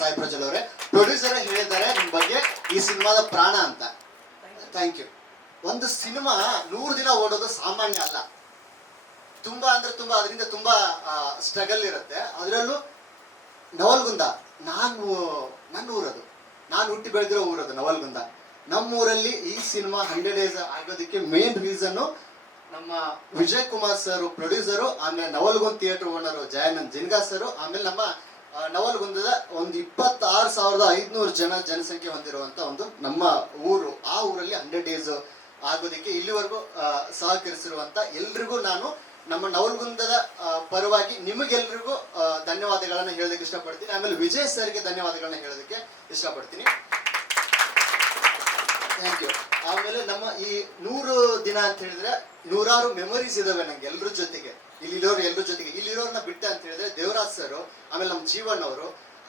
Sai Prajwal ಅವರೇ. ಪ್ರೊಡ್ಯೂಸರ್ ಹೇಳಿದ್ದಾರೆ ನಿಮ್ಮ ಬಗ್ಗೆ ಈ ಸಿನಿಮಾದ ಪ್ರಾಣ ಅಂತ. Thank you. ಒಂದು ಸಿನಿಮಾ 100 ದಿನ ಓಡೋದು ಸಾಮಾನ್ಯ ಅಲ್ಲ. ತುಂಬಾ ಅಂದ್ರೆ ತುಂಬಾ ಅದರಿಂದ ತುಂಬಾ ಸ್ಟ್ರಗಲ್ ಇರುತ್ತೆ. ಅದರಲ್ಲೂ ನವಲ್ಗುಂದ ನನ್ನ ಊರದು, ನಾನು ಹುಟ್ಟಿ ಬೆಳೆದಿರೋ ಊರದು ನವಲ್ಗುಂದ. ನಮ್ಮೂರಲ್ಲಿ ಈ ಸಿನಿಮಾ 100 ಡೇಸ್ ಆಗೋದಕ್ಕೆ ಮೇನ್ ರೀಸನ್ನು ನಮ್ಮ ವಿಜಯ್ ಕುಮಾರ್ ಸರ್ ಪ್ರೊಡ್ಯೂಸರು, ಆಮೇಲೆ ನವಲ್ಗುಂದ್ ಥಿಯೇಟರ್ ಓನರು ಜಯಾನಂದ್ ಜಿನ್ಗಾ ಸರು, ಆಮೇಲೆ ನಮ್ಮ ನವಲ್ಗುಂದದ ಒಂದು 26,500 ಜನಸಂಖ್ಯೆ ಹೊಂದಿರುವಂತ ಒಂದು ನಮ್ಮ ಊರು. ಆ ಊರಲ್ಲಿ 100 ಡೇಸ್ ಆಗೋದಕ್ಕೆ ಇಲ್ಲಿವರೆಗೂ ಸಹಕರಿಸಿರುವಂತ ಎಲ್ರಿಗೂ ನಾನು ನಮ್ಮ ನವಲ್ಗುಂದದ ಪರವಾಗಿ ನಿಮಗೆಲ್ರಿಗೂ ಧನ್ಯವಾದಗಳನ್ನ ಹೇಳೋದಕ್ಕೆ ಇಷ್ಟಪಡ್ತೀನಿ. ಆಮೇಲೆ ವಿಜಯ್ ಸರ್ಗೆ ಧನ್ಯವಾದಗಳನ್ನ ಹೇಳೋದಕ್ಕೆ ಇಷ್ಟಪಡ್ತೀನಿ. Thank you. ಆಮೇಲೆ ನಮ್ಮ ಈ 100 ದಿನ ಅಂತ ಹೇಳಿದ್ರೆ ನೂರಾರು ಮೆಮೊರೀಸ್ ಇದಾವೆ ನಂಗೆ ಎಲ್ಲರ ಜೊತೆಗೆ, ಇಲ್ಲಿರೋರ್ನ ಬಿಟ್ಟ ಅಂತ ಹೇಳಿದ್ರೆ ದೇವರಾಜ್ ಸರ್, ಆಮೇಲೆ ನಮ್ಮ ಜೀವನ್ ಅವರು,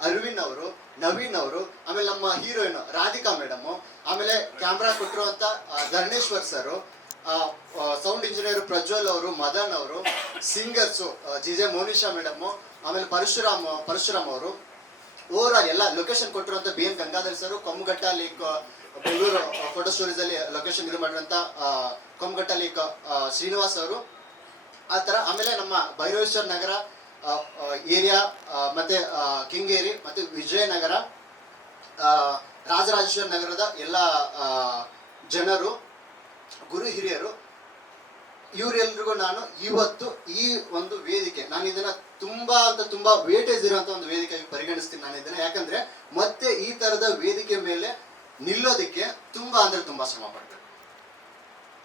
ಅರವಿಂದ್ ಅವರು, ನವೀನ್ ಅವರು, ಆಮೇಲೆ ನಮ್ಮ ಹೀರೋಯಿನ್ ರಾಧಿಕಾ ಮೇಡಮ್, ಆಮೇಲೆ ಕ್ಯಾಮ್ರಾ ಕೊಟ್ಟಿರುವಂತ Dharneshwar sir, sound engineer Prajwal ಅವರು, ಮದನ್ ಅವರು, ಸಿಂಗರ್ಸು ಜಿಜೆ ಮೋನಿಶಾ ಮೇಡಮ್, ಆಮೇಲೆ ಪರಶುರಾಮ್ ಅವರು, ಓವರ್ ಆಲ್ ಎಲ್ಲ ಲೊಕೇಶನ್ ಕೊಟ್ಟಿರುವಂತ BN Gangadhar sir, Kommaghatta lake Bengaluru photo stories ಅಲ್ಲಿ ಲೊಕೇಶನ್ ಇದು ಮಾಡಿರುವಂತ ಕೊಮ್ಮಘಟ್ಟ ಲೇಕ್ ಶ್ರೀನಿವಾಸ್ ಅವರು, ಆ ತರ. ಆಮೇಲೆ ನಮ್ಮ ಭೈರವೇಶ್ವರ ನಗರ ಏರಿಯಾ, ಮತ್ತೆ ಕೆಂಗೇರಿ ಮತ್ತೆ ವಿಜಯನಗರ, ರಾಜರಾಜೇಶ್ವರ ನಗರದ ಎಲ್ಲ ಜನರು, ಗುರು ಹಿರಿಯರು, ಇವರೆಲ್ರಿಗೂ ನಾನು ಇವತ್ತು ಈ ಒಂದು ವೇದಿಕೆ, ನಾನು ಇದನ್ನ ತುಂಬಾ ವೇಟೇಜ್ ಇರುವಂತ ಒಂದು ವೇದಿಕೆಯಾಗಿ ಪರಿಗಣಿಸ್ತೀನಿ ನಾನು ಇದನ್ನ. ಯಾಕಂದ್ರೆ ಮತ್ತೆ ಈ ತರದ ವೇದಿಕೆ ಮೇಲೆ ನಿಲ್ಲೋದಕ್ಕೆ ತುಂಬಾ ಶ್ರಮ ಪಡ್ಬೇಕು.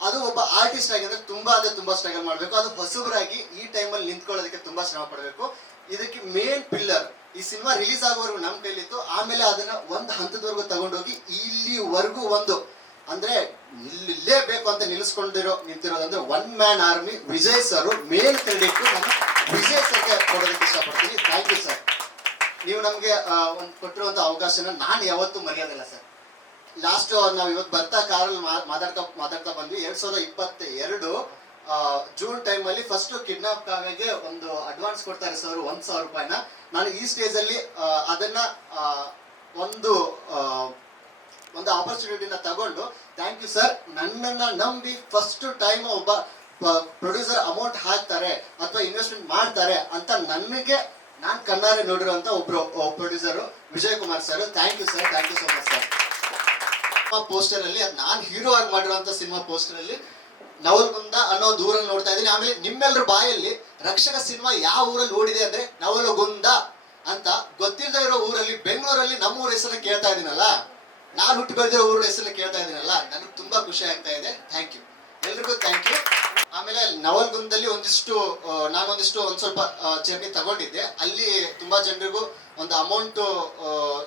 ಅದು ಒಬ್ಬ ಆರ್ಟಿಸ್ಟ್ ಆಗಿ ಅಂದ್ರೆ ತುಂಬಾ ಸ್ಟ್ರಗಲ್ ಮಾಡ್ಬೇಕು. ಅದು ಹೊಸಬರಾಗಿ ಈ ಟೈಮಲ್ಲಿ ನಿಂತ್ಕೊಳ್ಳೋದಕ್ಕೆ ತುಂಬಾ ಶ್ರಮ ಪಡ್ಬೇಕು. ಇದಕ್ಕೆ ಮೇನ್ ಪಿಲ್ಲರ್ ಈ ಸಿನಿಮಾ ರಿಲೀಸ್ ಆಗೋವರೆಗೂ ನಮ್ಮ ಕೈಲಿತ್ತು. ಆಮೇಲೆ ಅದನ್ನ ಒಂದು ಹಂತದವರೆಗೂ ತಗೊಂಡೋಗಿ ಇಲ್ಲಿವರೆಗೂ ಒಂದು ಅಂದ್ರೆ ನಿಲ್ಲೇಬೇಕು ಅಂತ ನಿಂತಿರೋದಂದ್ರೆ 1 man army Vijay sir. Main credit ನಾನು ವಿಜಯ್ ಸರ್ಗೆ ಕೊಡೋದಕ್ಕೆ ಇಷ್ಟಪಡ್ತೀನಿ. Thank you sir. ನೀವು ನಮ್ಗೆ ಒಂದು ಕೊಟ್ಟಿರುವಂತ ಅವಕಾಶನ ನಾನು ಯಾವತ್ತೂ ಮರೆಯೋದಿಲ್ಲ ಸರ್. ಲಾಸ್ಟ್ ನಾವು ಇವತ್ತು ಬರ್ತಾ ಕಾರಲ್ಲಿ ಮಾತಾಡ್ತಾ ಬಂದ್ವಿ. 2022 ಜೂನ್ ಟೈಮ್ ಅಲ್ಲಿ ಫಸ್ಟ್ ಕಿಡ್ನಾಪ್ ಕಾವ್ಯಗೆ ಒಂದು ಅಡ್ವಾನ್ಸ್ ಕೊಡ್ತಾರೆ ಸರ್, 1,000 ರೂಪಾಯಿನ. ನಾನು ಈ ಸ್ಟೇಜ್ ಅಲ್ಲಿ ಅದನ್ನ ಒಂದು ಆಪರ್ಚುನಿಟಿನ ತಗೊಂಡು ಥ್ಯಾಂಕ್ ಯು ಸರ್, ನನ್ನನ್ನ ನಂಬಿ ಫಸ್ಟ್ ಟೈಮ್ ಒಬ್ಬ ಪ್ರೊಡ್ಯೂಸರ್ ಅಮೌಂಟ್ ಹಾಕ್ತಾರೆ ಅಥವಾ ಇನ್ವೆಸ್ಟ್ಮೆಂಟ್ ಮಾಡ್ತಾರೆ ಅಂತ ನಾನು ಕಣ್ಣಾರೆ ನೋಡಿರುವಂತ ಒಬ್ರು producer Vijay Kumar sir. Thank you sir, thank you so much sir. Poster ಅಲ್ಲಿ ಅದು ನಾನು ಹೀರೋ ಆಗಿ ಮಾಡಿರುವಂತ ಸಿನಿಮಾ ಪೋಸ್ಟರ್ ಅಲ್ಲಿ ನವಲ್ಗುಂದ ಅನ್ನೋ ಊರಲ್ಲಿ ನೋಡ್ತಾ ಇದ್ದೀನಿ. ಆಮೇಲೆ ನಿಮ್ಮೆಲ್ಲರ ಬಾಯಲ್ಲಿ ರಕ್ಷಕ ಸಿನಿಮಾ ಯಾವ ಊರಲ್ಲಿ ಓಡಿದೆ ಅಂದ್ರೆ ನವಲಗುಂದ ಅಂತ. ಗೊತ್ತಿಲ್ಲದೆ ಇರೋ ಊರಲ್ಲಿ ಬೆಂಗಳೂರಲ್ಲಿ ನಮ್ಮ ಊರ ಹೆಸರನ್ನ ಕೇಳ್ತಾ ಇದೀನಲ್ಲ, ನಾನು ಹುಟ್ಟಿ ಬೆಳೆದಿರೋ ಊರ ಹೆಸರನ್ನ ಕೇಳ್ತಾ ಇದೀನಲ್ಲ, ನನಗೆ ತುಂಬಾ ಖುಷಿ ಆಗ್ತಾ ಇದೆ. ಥ್ಯಾಂಕ್ ಯು, ಎಲ್ರಿಗೂ ಥ್ಯಾಂಕ್ ಯು. ಆಮೇಲೆ ನವಲ್ಗುಂದಲ್ಲಿ ಒಂದ್ ಸ್ವಲ್ಪ ಜರ್ನಿ ತಗೊಂಡಿದ್ದೆ. ಅಲ್ಲಿ ತುಂಬಾ ಜನರಿಗೂ ಒಂದು ಅಮೌಂಟ್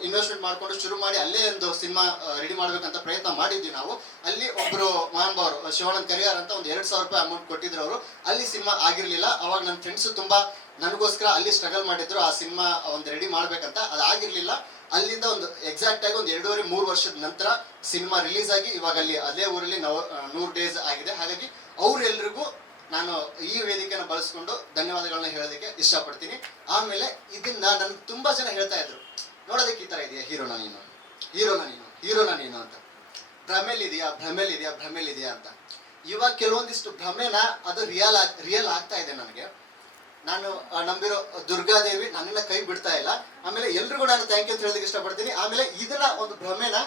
ಇನ್ವೆಸ್ಟ್ಮೆಂಟ್ ಮಾಡ್ಕೊಂಡು ಶುರು ಮಾಡಿ ಅಲ್ಲೇ ಒಂದು ಸಿನಿಮಾ ರೆಡಿ ಮಾಡ್ಬೇಕಂತ ಪ್ರಯತ್ನ ಮಾಡಿದ್ವಿ ನಾವು. ಅಲ್ಲಿ ಒಬ್ರು ಮಹಾನುಭಾವರು ಶಿವಾನಂದ್ ಕರಿಯಾರ್ ಅಂತ ಒಂದು 2,000 ರೂಪಾಯಿ ಅಮೌಂಟ್ ಕೊಟ್ಟಿದ್ರು ಅವರು. ಅಲ್ಲಿ ಸಿನಿಮಾ ಆಗಿರ್ಲಿಲ್ಲ. ಅವಾಗ ನನ್ನ ಫ್ರೆಂಡ್ಸ್ ತುಂಬಾ ನನಗೋಸ್ಕರ ಅಲ್ಲಿ ಸ್ಟ್ರಗಲ್ ಮಾಡಿದ್ರು ಆ ಸಿನಿಮಾ ಒಂದು ರೆಡಿ ಮಾಡ್ಬೇಕಂತ. ಅದಾಗಿರ್ಲಿಲ್ಲ. ಅಲ್ಲಿಂದ ಒಂದು ಎಕ್ಸಾಕ್ಟ್ ಆಗಿ ಒಂದು 2.5-3 ವರ್ಷದ ನಂತರ ಸಿನಿಮಾ ರಿಲೀಸ್ ಆಗಿ ಇವಾಗ ಅಲ್ಲಿ ಅದೇ ಊರಲ್ಲಿ 100 ಡೇಸ್ ಆಗಿದೆ. ಹಾಗಾಗಿ ಅವ್ರೆಲ್ರಿಗೂ ನಾನು ಈ ವೇದಿಕೆನ ಬಳಸ್ಕೊಂಡು ಧನ್ಯವಾದಗಳನ್ನ ಹೇಳೋದಕ್ಕೆ ಇಷ್ಟಪಡ್ತೀನಿ. ಆಮೇಲೆ ಇದನ್ನ ನನ್ಗೆ ತುಂಬಾ ಜನ ಹೇಳ್ತಾ ಇದ್ರು, ನೋಡೋದಕ್ಕೆ ಈ ತರ ಇದೆಯಾ ಹೀರೋನ ನೀನು ಅಂತ, ಭ್ರಮೇಲಿದೆಯಾ ಅಂತ. ಇವಾಗ ಕೆಲವೊಂದಿಷ್ಟು ಭ್ರಮೆನ ಅದು ರಿಯಲ್ ಆಗ್ತಾ ಇದೆ ನನಗೆ. ನಾನು ನಂಬಿರೋ ದುರ್ಗಾದೇವಿ ನನ್ನನ್ನ ಕೈ ಬಿಡ್ತಾ ಇಲ್ಲ. ಆಮೇಲೆ ಎಲ್ರಿಗೂ ನಾನು ಥ್ಯಾಂಕ್ ಯು ಅಂತ ಹೇಳೋದಕ್ಕೆ ಇಷ್ಟಪಡ್ತೀನಿ. ಆಮೇಲೆ ಇದನ್ನ ಒಂದು ಭ್ರಮೆನ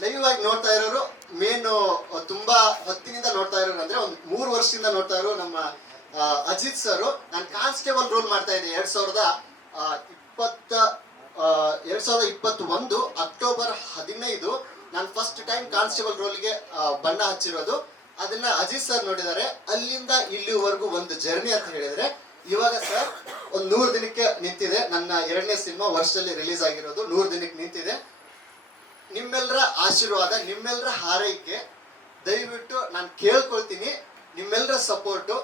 ಲೈವ್ ಆಗಿ ನೋಡ್ತಾ ಇರೋರು, ಮೇನ್ ತುಂಬಾ ಹೊತ್ತಿನಿಂದ ನೋಡ್ತಾ ಇರೋರು ಅಂದ್ರೆ ಒಂದು 3 ವರ್ಷದಿಂದ ನೋಡ್ತಾ ಇರೋ ನಮ್ಮ ಅಜಿತ್ ಸರ್. ನಾನು ಕಾನ್ಸ್ಟೇಬಲ್ ರೋಲ್ ಮಾಡ್ತಾ ಇದ್ದೆ 2021 ಅಕ್ಟೋಬರ್ 15 ನಾನು ಫಸ್ಟ್ ಟೈಮ್ ಕಾನ್ಸ್ಟೇಬಲ್ ರೋಲ್ಗೆ ಬಣ್ಣ ಹಚ್ಚಿರೋದು. ಅದನ್ನ ಅಜಿತ್ ಸರ್ ನೋಡಿದ್ದಾರೆ. ಅಲ್ಲಿಂದ ಇಲ್ಲಿವರೆಗೂ ಒಂದು ಜರ್ನಿ ಅಂತ ಹೇಳಿದ್ರೆ ಇವಾಗ ಸರ್ ಒಂದು 100 ದಿನಕ್ಕೆ ನಿಂತಿದೆ. ನನ್ನ 2ನೇ ಸಿನಿಮಾ ವರ್ಷದಲ್ಲಿ ರಿಲೀಸ್ ಆಗಿರೋದು 100 ದಿನಕ್ಕೆ ನಿಂತಿದೆ. ನಿಮ್ಮೆಲ್ಲರ ಆಶೀರ್ವಾದ, ನಿಮ್ಮೆಲ್ಲರ ಹಾರೈಕೆ ದಯವಿಟ್ಟು ನಾನು ಕೇಳ್ಕೊಳ್ತೀನಿ. ನಿಮ್ಮೆಲ್ಲರ ಸಪೋರ್ಟು,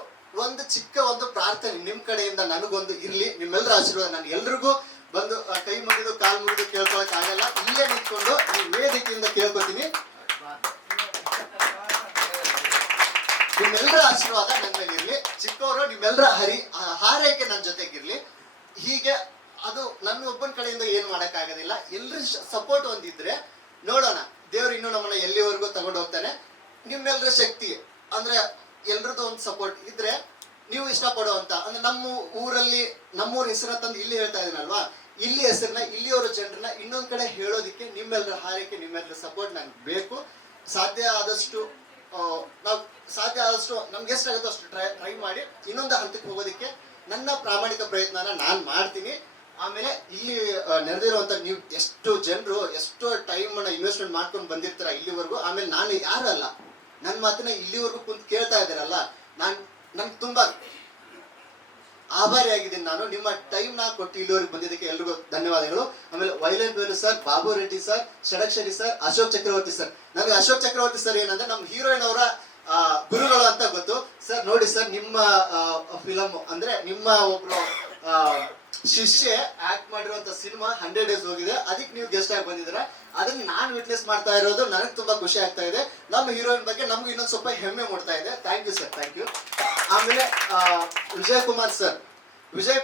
ಒಂದು ಚಿಕ್ಕ ಒಂದು ಪ್ರಾರ್ಥನೆ ನಿಮ್ಮ ಕಡೆಯಿಂದ ನನಗೊಂದು ಇರಲಿ. ನಿಮ್ಮೆಲ್ಲರ ಆಶೀರ್ವಾದ. ನಾನು ಎಲ್ರಿಗೂ ಬಂದು ಕೈ ಮುಗಿದು ಕಾಲು ಮುಗಿದು ಕೇಳ್ಕೊಳಕ್ ಆಗಲ್ಲ. ಇಲ್ಲೇ ನಿಂತ್ಕೊಂಡು ಈ ವೇದಿಕೆಯಿಂದ ಕೇಳ್ಕೊತೀನಿ. ನಿಮ್ಮೆಲ್ಲರ ಆಶೀರ್ವಾದ ನನ್ನ ಮೇಲೆ ಇರ್ಲಿ. ಚಿಕ್ಕವರು ನಿಮ್ಮೆಲ್ಲರ ಹಾರೈಕೆ ನನ್ನ ಜೊತೆಗಿರ್ಲಿ. ಹೀಗೆ ಅದು ನನ್ನ ಒಬ್ಬನ ಕಡೆಯಿಂದ ಏನು ಮಾಡೋಕ್ಕಾಗೋದಿಲ್ಲ. ಎಲ್ಲರ ಸಪೋರ್ಟ್ ಒಂದಿದ್ರೆ ನೋಡೋಣ, ದೇವ್ರು ಇನ್ನೂ ನಮ್ಮನ್ನ ಎಲ್ಲಿವರೆಗೂ ತಗೊಂಡು ಹೋಗ್ತಾನೆ. ನಿಮ್ಮೆಲ್ಲರ ಶಕ್ತಿ ಅಂದ್ರೆ ಎಲ್ರದ್ದು ಒಂದು ಸಪೋರ್ಟ್ ಇದ್ರೆ ನೀವು ಇಷ್ಟಪಡುವಂತ ಅಂದ್ರೆ ನಮ್ಮೂರ ಹೆಸರನ್ನ ತಂದು ಇಲ್ಲಿ ಹೇಳ್ತಾ ಇದೀನಲ್ವಾ, ಇಲ್ಲಿ ಹೆಸರನ್ನ ಇಲ್ಲಿಯವರ ಜನರನ್ನ ಇನ್ನೊಂದ್ ಕಡೆ ಹೇಳೋದಿಕ್ಕೆ ನಿಮ್ಮೆಲ್ಲರ ಹಾರೈಕೆ, ನಿಮ್ಮೆಲ್ಲರ ಸಪೋರ್ಟ್ ನಂಗೆ ಬೇಕು. ಸಾಧ್ಯ ಆದಷ್ಟು ನಮ್ಗೆ ಎಷ್ಟಾಗುತ್ತೋ ಅಷ್ಟು ಟ್ರೈ ಮಾಡಿ ಇನ್ನೊಂದು ಹಂತಕ್ಕೆ ಹೋಗೋದಕ್ಕೆ ನನ್ನ ಪ್ರಾಮಾಣಿಕ ಪ್ರಯತ್ನನ ನಾನು ಮಾಡ್ತೀನಿ. ಆಮೇಲೆ ಇಲ್ಲಿ ನೆರೆದಿರುವಂತ ನೀವು ಎಷ್ಟು ಜನರು ಎಷ್ಟೋ ಟೈಮ್ ಇನ್ವೆಸ್ಟ್ಮೆಂಟ್ ಮಾಡ್ಕೊಂಡು ಬಂದಿರ್ತಾರ ಇಲ್ಲಿವರೆಗೂ. ಆಮೇಲೆ ನಾನು ಯಾರಲ್ಲ, ನನ್ನ ಮಾತನ್ನ ಇಲ್ಲಿವರೆಗೂ ಕುಂತು ಕೇಳ್ತಾ ಇದ್ದಾರಲ್ಲ, ನನ್ಗೆ ತುಂಬಾ ಆಭಾರಿಯಾಗಿದ್ದೀನಿ. ನಾನು ನಿಮ್ಮ ಟೈಮ್ ನ ಕೊಟ್ಟು ಇಲ್ಲಿವರೆಗೆ ಬಂದಿದ್ದಕ್ಕೆ ಎಲ್ರಿಗೂ ಧನ್ಯವಾದಗಳು. ಆಮೇಲೆ violent Velu sir, Babu Reddy sir, Shadakshari sir, Ashok Chakravarthi sir. ನನಗೆ ಅಶೋಕ್ ಚಕ್ರವರ್ತಿ ಸರ್ ಏನಂದ್ರೆ ನಮ್ಮ ಹೀರೋಯಿನ್ ಅವರ ಗುರುಗಳು ಅಂತ ಗೊತ್ತು ಸರ್. ನೋಡಿ ಸರ್, ನಿಮ್ಮ ಫಿಲಮ್ ಅಂದ್ರೆ ನಿಮ್ಮ ಒಬ್ರು ಶಿಷ್ಯ ಆಕ್ಟ್ ಮಾಡಿರುವಂತ ಸಿನಿಮಾ 100 ಡೇಸ್ ಹೋಗಿದೆ. ಅದಕ್ಕೆ ನೀವು ಗೆಸ್ಟ್ ಆಗಿ ಬಂದಿದ್ದೀರಾ. ಅದನ್ನ ನಾನು ವಿಟ್ನೆಸ್ ಮಾಡ್ತಾ ಇರೋದು ನನಗೆ ತುಂಬಾ ಖುಷಿ ಆಗ್ತಾ ಇದೆ. ನಮ್ಮ ಹೀರೋಯಿನ್ ಬಗ್ಗೆ ನಮ್ಗೆ ಇನ್ನೊಂದು ಸ್ವಲ್ಪ ಹೆಮ್ಮೆ ಮೂಡ್ತಾ ಇದೆ. Thank you sir, thank you. ಆಮೇಲೆ ವಿಜಯ್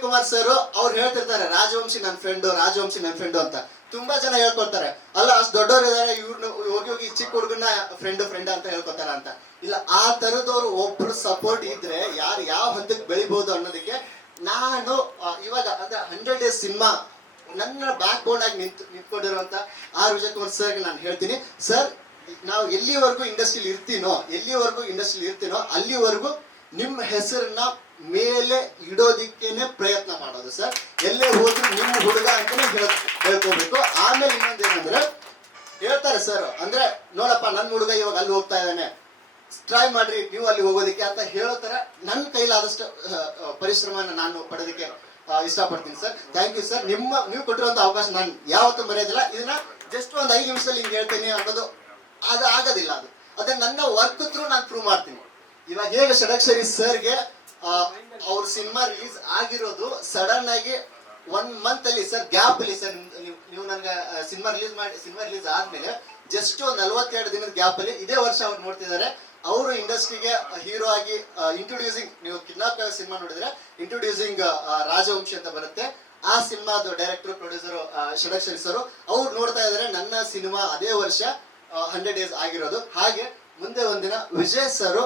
ಕುಮಾರ್ ಸರ್ ಅವ್ರು ಹೇಳ್ತಿರ್ತಾರೆ ರಾಜವಂಶಿ ನನ್ನ ಫ್ರೆಂಡು ಅಂತ. ತುಂಬಾ ಜನ ಹೇಳ್ಕೊಳ್ತಾರೆ, ಅಲ್ಲ ಅಷ್ಟು ದೊಡ್ಡವ್ರು ಇದಾರೆ, ಇವ್ರನ್ನ ಹೋಗಿ ಚಿಕ್ಕ ಹುಡುಗನ ಫ್ರೆಂಡ್ ಅಂತ ಹೇಳ್ಕೊತಾರ ಅಂತ. ಇಲ್ಲ, ಆ ತರದವ್ರು ಒಬ್ರು ಸಪೋರ್ಟ್ ಇದ್ರೆ ಯಾರು ಯಾವ ಹಂತಕ್ಕೆ ಬೆಳಿಬಹುದು ಅನ್ನೋದಕ್ಕೆ ನಾನು ಇವಾಗ ಅಂದ್ರೆ 100 ಡೇಸ್ ಸಿನಿಮಾ ನನ್ನ ಬ್ಯಾಕ್ ಬೋನ್ ಆಗಿ ನಿಂತ್ಕೊಂಡಿರುವಂತ ವಿಜಯ್ ಕುಮಾರ್ ಸರ್ ನಾನು ಹೇಳ್ತೀನಿ, ಸರ್ ನಾವು ಎಲ್ಲಿವರೆಗೂ ಇಂಡಸ್ಟ್ರಿಲಿ ಇರ್ತೀನೋ ಅಲ್ಲಿವರೆಗೂ ನಿಮ್ಮ ಹೆಸರನ್ನ ಮೇಲೆ ಇಡೋದಿಕ್ಕೇನೆ ಪ್ರಯತ್ನ ಮಾಡೋದು ಸರ್. ಎಲ್ಲೇ ಹೋದ್ರು ನಿಮ್ಮ ಹುಡುಗ ಅಂತಾನೆ ಹೇಳ್ಕೋಬೇಕು. ಆಮೇಲೆ ಇನ್ನೊಂದೇನಂದ್ರೆ ಹೇಳ್ತಾರೆ ಸರ್, ಅಂದ್ರೆ ನೋಡಪ್ಪ ನನ್ನ ಹುಡುಗ ಇವಾಗ ಅಲ್ಲಿ ಹೋಗ್ತಾ ಇದ್ದಾನೆ, ಟ್ರೈ ಮಾಡ್ರಿ ನೀವು ಅಲ್ಲಿ ಹೋಗೋದಿಕ್ಕೆ ಅಂತ ಹೇಳೋ ತರ ನನ್ನ ಕೈಲಾದಷ್ಟು ಪರಿಶ್ರಮನ ನಾನು ಪಡೋದಕ್ಕೆ ಇಷ್ಟಪಡ್ತೀನಿ ಸರ್. Thank you sir. ನೀವು ಕೊಟ್ಟಿರುವಂತ ಅವಕಾಶ ನಾನು ಯಾವತ್ತೂ ಮರೆಯೋದಿಲ್ಲ. ಇದನ್ನ ಜಸ್ಟ್ ಒಂದು 5 ನಿಮಿಷದಲ್ಲಿ ಹಿಂಗೆ ಹೇಳ್ತೀನಿ ಅನ್ನೋದು ಅದು ಆಗೋದಿಲ್ಲ. ಅದನ್ನ ನನ್ನ ವರ್ಕ್ ಥ್ರೂ ನಾನು ಪ್ರೂವ್ ಮಾಡ್ತೀನಿ. ಇವಾಗ ಹೇಗೆ ಷಡಕ್ಷರಿ ಸರ್ಗೆ ಅವ್ರ ಸಿನಿಮಾ ರಿಲೀಸ್ ಆಗಿರೋದು ಸಡನ್ ಆಗಿ 1 ಮಂತ್ ಅಲ್ಲಿ ಸರ್ ಗ್ಯಾಪ್ ಅಲ್ಲಿ ಸರ್ ನೀವು ನನ್ಗೆ ಸಿನಿಮಾ ರಿಲೀಸ್ ಆದ್ಮೇಲೆ ಜಸ್ಟ್ 42 ದಿನದ ಗ್ಯಾಪ್ ಅಲ್ಲಿ ಇದೇ ವರ್ಷ ಅವ್ರು ನೋಡ್ತಿದ್ದಾರೆ. ಅವರು ಇಂಡಸ್ಟ್ರಿಗೆ ಹೀರೋ ಆಗಿ ಇಂಟ್ರೊಡ್ಯೂಸಿಂಗ್, ನೀವು ಕಿಡ್ನಾಪ್ ಸಿನಿಮಾ ನೋಡಿದ್ರೆ ಇಂಟ್ರೊಡ್ಯೂಸಿಂಗ್ ರಾಜವಂಶಿ ಅಂತ ಬರುತ್ತೆ. ಆ ಸಿನಿಮಾದ ಡೈರೆಕ್ಟರ್ ಪ್ರೊಡ್ಯೂಸರ್ ಷಡಕ್ಷರಿ ಸರ್ ಅವ್ರು ನೋಡ್ತಾ ಇದ್ದಾರೆ ನನ್ನ ಸಿನಿಮಾ ಅದೇ ವರ್ಷ 100 ಡೇಸ್ ಆಗಿರೋದು. ಹಾಗೆ ಮುಂದೆ ಒಂದಿನ ವಿಜಯ್ ಸರ್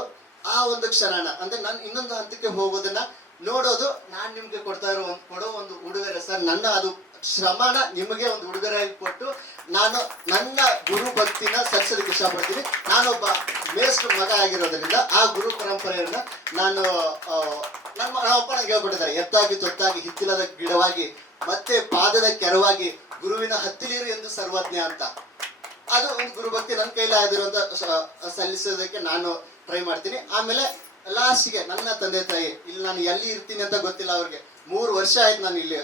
ಆ ಒಂದು ಕ್ಷಣನ ಅಂದ್ರೆ ನಾನು ಇನ್ನೊಂದು ಹಂತಕ್ಕೆ ಹೋಗೋದನ್ನ ನೋಡೋದು ನಾನು ನಿಮ್ಗೆ ಕೊಡೋ ಒಂದು ಉಡುಗೊರೆ ಸರ್. ನನ್ನ ಅದು ಶ್ರಮನ ನಿಮಗೆ ಒಂದು ಉಡುಗೊರೆಯಾಗಿ ಕೊಟ್ಟು ನಾನು ನನ್ನ ಗುರು ಭಕ್ತಿನ ಸಲ್ಲಿಸೋದಕ್ಕೆ ಇಷ್ಟಪಡ್ತೀನಿ. ನಾನೊಬ್ಬ ಮೇಷ್ಟ್ರ ಮಗ ಆಗಿರೋದ್ರಿಂದ ಆ ಗುರು ಪರಂಪರೆಯನ್ನ ನಮ್ಮ ಅಪ್ಪ ನಂಗೆ ಹೇಳ್ಕೊಟ್ಟಿದ್ದಾರೆ, ಎತ್ತಾಗಿ ತೊತ್ತಾಗಿ ಹಿತ್ತಿಲದ ಗಿಡವಾಗಿ ಮತ್ತೆ ಪಾದದ ಕೆರವಾಗಿ ಗುರುವಿನ ಹತ್ತಿಲಿರು ಎಂದು ಸರ್ವಜ್ಞ ಅಂತ. ಅದು ಒಂದು ಗುರು ಭಕ್ತಿ ನನ್ನ ಕೈಲಿ ಆಗಿರುವಂತ ಸಲ್ಲಿಸೋದಕ್ಕೆ ನಾನು ಟ್ರೈ ಮಾಡ್ತೀನಿ. ಆಮೇಲೆ ಲಾಸ್ಟ್ಗೆ ನನ್ನ ತಂದೆ ತಾಯಿ, ಇಲ್ಲಿ ನಾನು ಎಲ್ಲಿ ಇರ್ತೀನಿ ಅಂತ ಗೊತ್ತಿಲ್ಲ ಅವ್ರಿಗೆ. 3 ವರ್ಷ ಆಯ್ತು ನಾನು ಇಲ್ಲಿ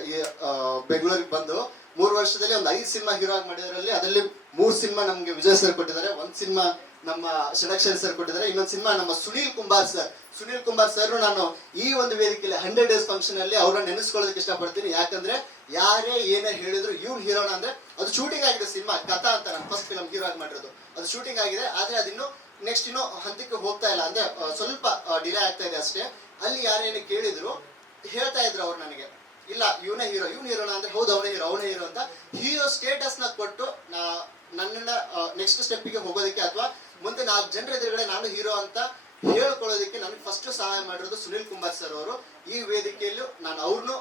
ಬೆಂಗಳೂರಿಗೆ ಬಂದು. 3 ವರ್ಷದಲ್ಲಿ ಒಂದು 5 ಸಿನಿಮಾ ಹೀರೋ ಆಗಿ ಮಾಡಿದ್ರಲ್ಲಿ ಅದರಲ್ಲಿ 3 ಸಿನಿಮಾ ನಮ್ಗೆ ವಿಜಯ್ ಸರ್ ಕೊಟ್ಟಿದ್ದಾರೆ, 1 ಸಿನಿಮಾ ನಮ್ಮ ಷಡಕ್ಷರಿ ಸರ್ ಕೊಟ್ಟಿದ್ದಾರೆ, ಇನ್ನೊಂದು ಸಿನಿಮಾ ನಮ್ಮ ಸುನೀಲ್ ಕುಂಬಾರ್ ಸರ್ ನಾನು ಈ ಒಂದು ವೇದಿಕೆಯಲ್ಲಿ 100 ಡೇಸ್ ಫಂಕ್ಷನ್ ಅಲ್ಲಿ ಅವ್ರನ್ನ ನೆನೆಸ್ಕೊಳ್ಳೋದಕ್ಕೆ ಇಷ್ಟಪಡ್ತೀನಿ. ಯಾಕಂದ್ರೆ ಯಾರೇ ಏನೇ ಹೇಳಿದ್ರು ಇವ್ನು ಹೀರೋಣ ಅಂದ್ರೆ ಅದು ಶೂಟಿಂಗ್ ಆಗಿದೆ. ಸಿನಿಮಾ ಕಥಾ ಅಂತ ನಾನು ಫಸ್ಟ್ ಫಿಲಮ್ ಹೀರೋ ಆಗಿ ಮಾಡಿರೋದು, ಅದು ಶೂಟಿಂಗ್ ಆಗಿದೆ. ಆದ್ರೆ ಅದಿನ್ನು ನೆಕ್ಸ್ಟ್ ಇನ್ನೂ ಹಂತಕ್ಕೆ ಹೋಗ್ತಾ ಇಲ್ಲ, ಅಂದ್ರೆ ಸ್ವಲ್ಪ ಡಿಲೇ ಆಗ್ತಾ ಇದೆ ಅಷ್ಟೇ. ಅಲ್ಲಿ ಯಾರೇನು ಕೇಳಿದ್ರು ಹೇಳ್ತಾ ಇದ್ರು ಅವ್ರು ನನಗೆ, ಇಲ್ಲ ಇವನೇ ಹೀರೋಣ ಅಂದ್ರೆ ಹೌದು ಅವನೇ ಹೀರೋ ಅಂತ ಹೀರೋ ಸ್ಟೇಟಸ್ ನ ಕೊಟ್ಟು ನನ್ನನ್ನ ನೆಕ್ಸ್ಟ್ ಸ್ಟೆಪ್ಗೆ ಹೋಗೋದಕ್ಕೆ ಅಥವಾ ಮುಂದೆ 4 ಜನರ ಎದುರುಗಡೆ ನಾನು ಹೀರೋ ಅಂತ ಹೇಳ್ಕೊಳ್ಳೋದಕ್ಕೆ ನನಗೆ ಫಸ್ಟ್ ಸಹಾಯ ಮಾಡಿರೋದು ಸುನೀಲ್ ಕುಂಬಾರ್ ಸರ್ ಅವರು. ಈ ವೇದಿಕೆಯಲ್ಲೂ ನಾನು ಅವ್ರನ್ನೂ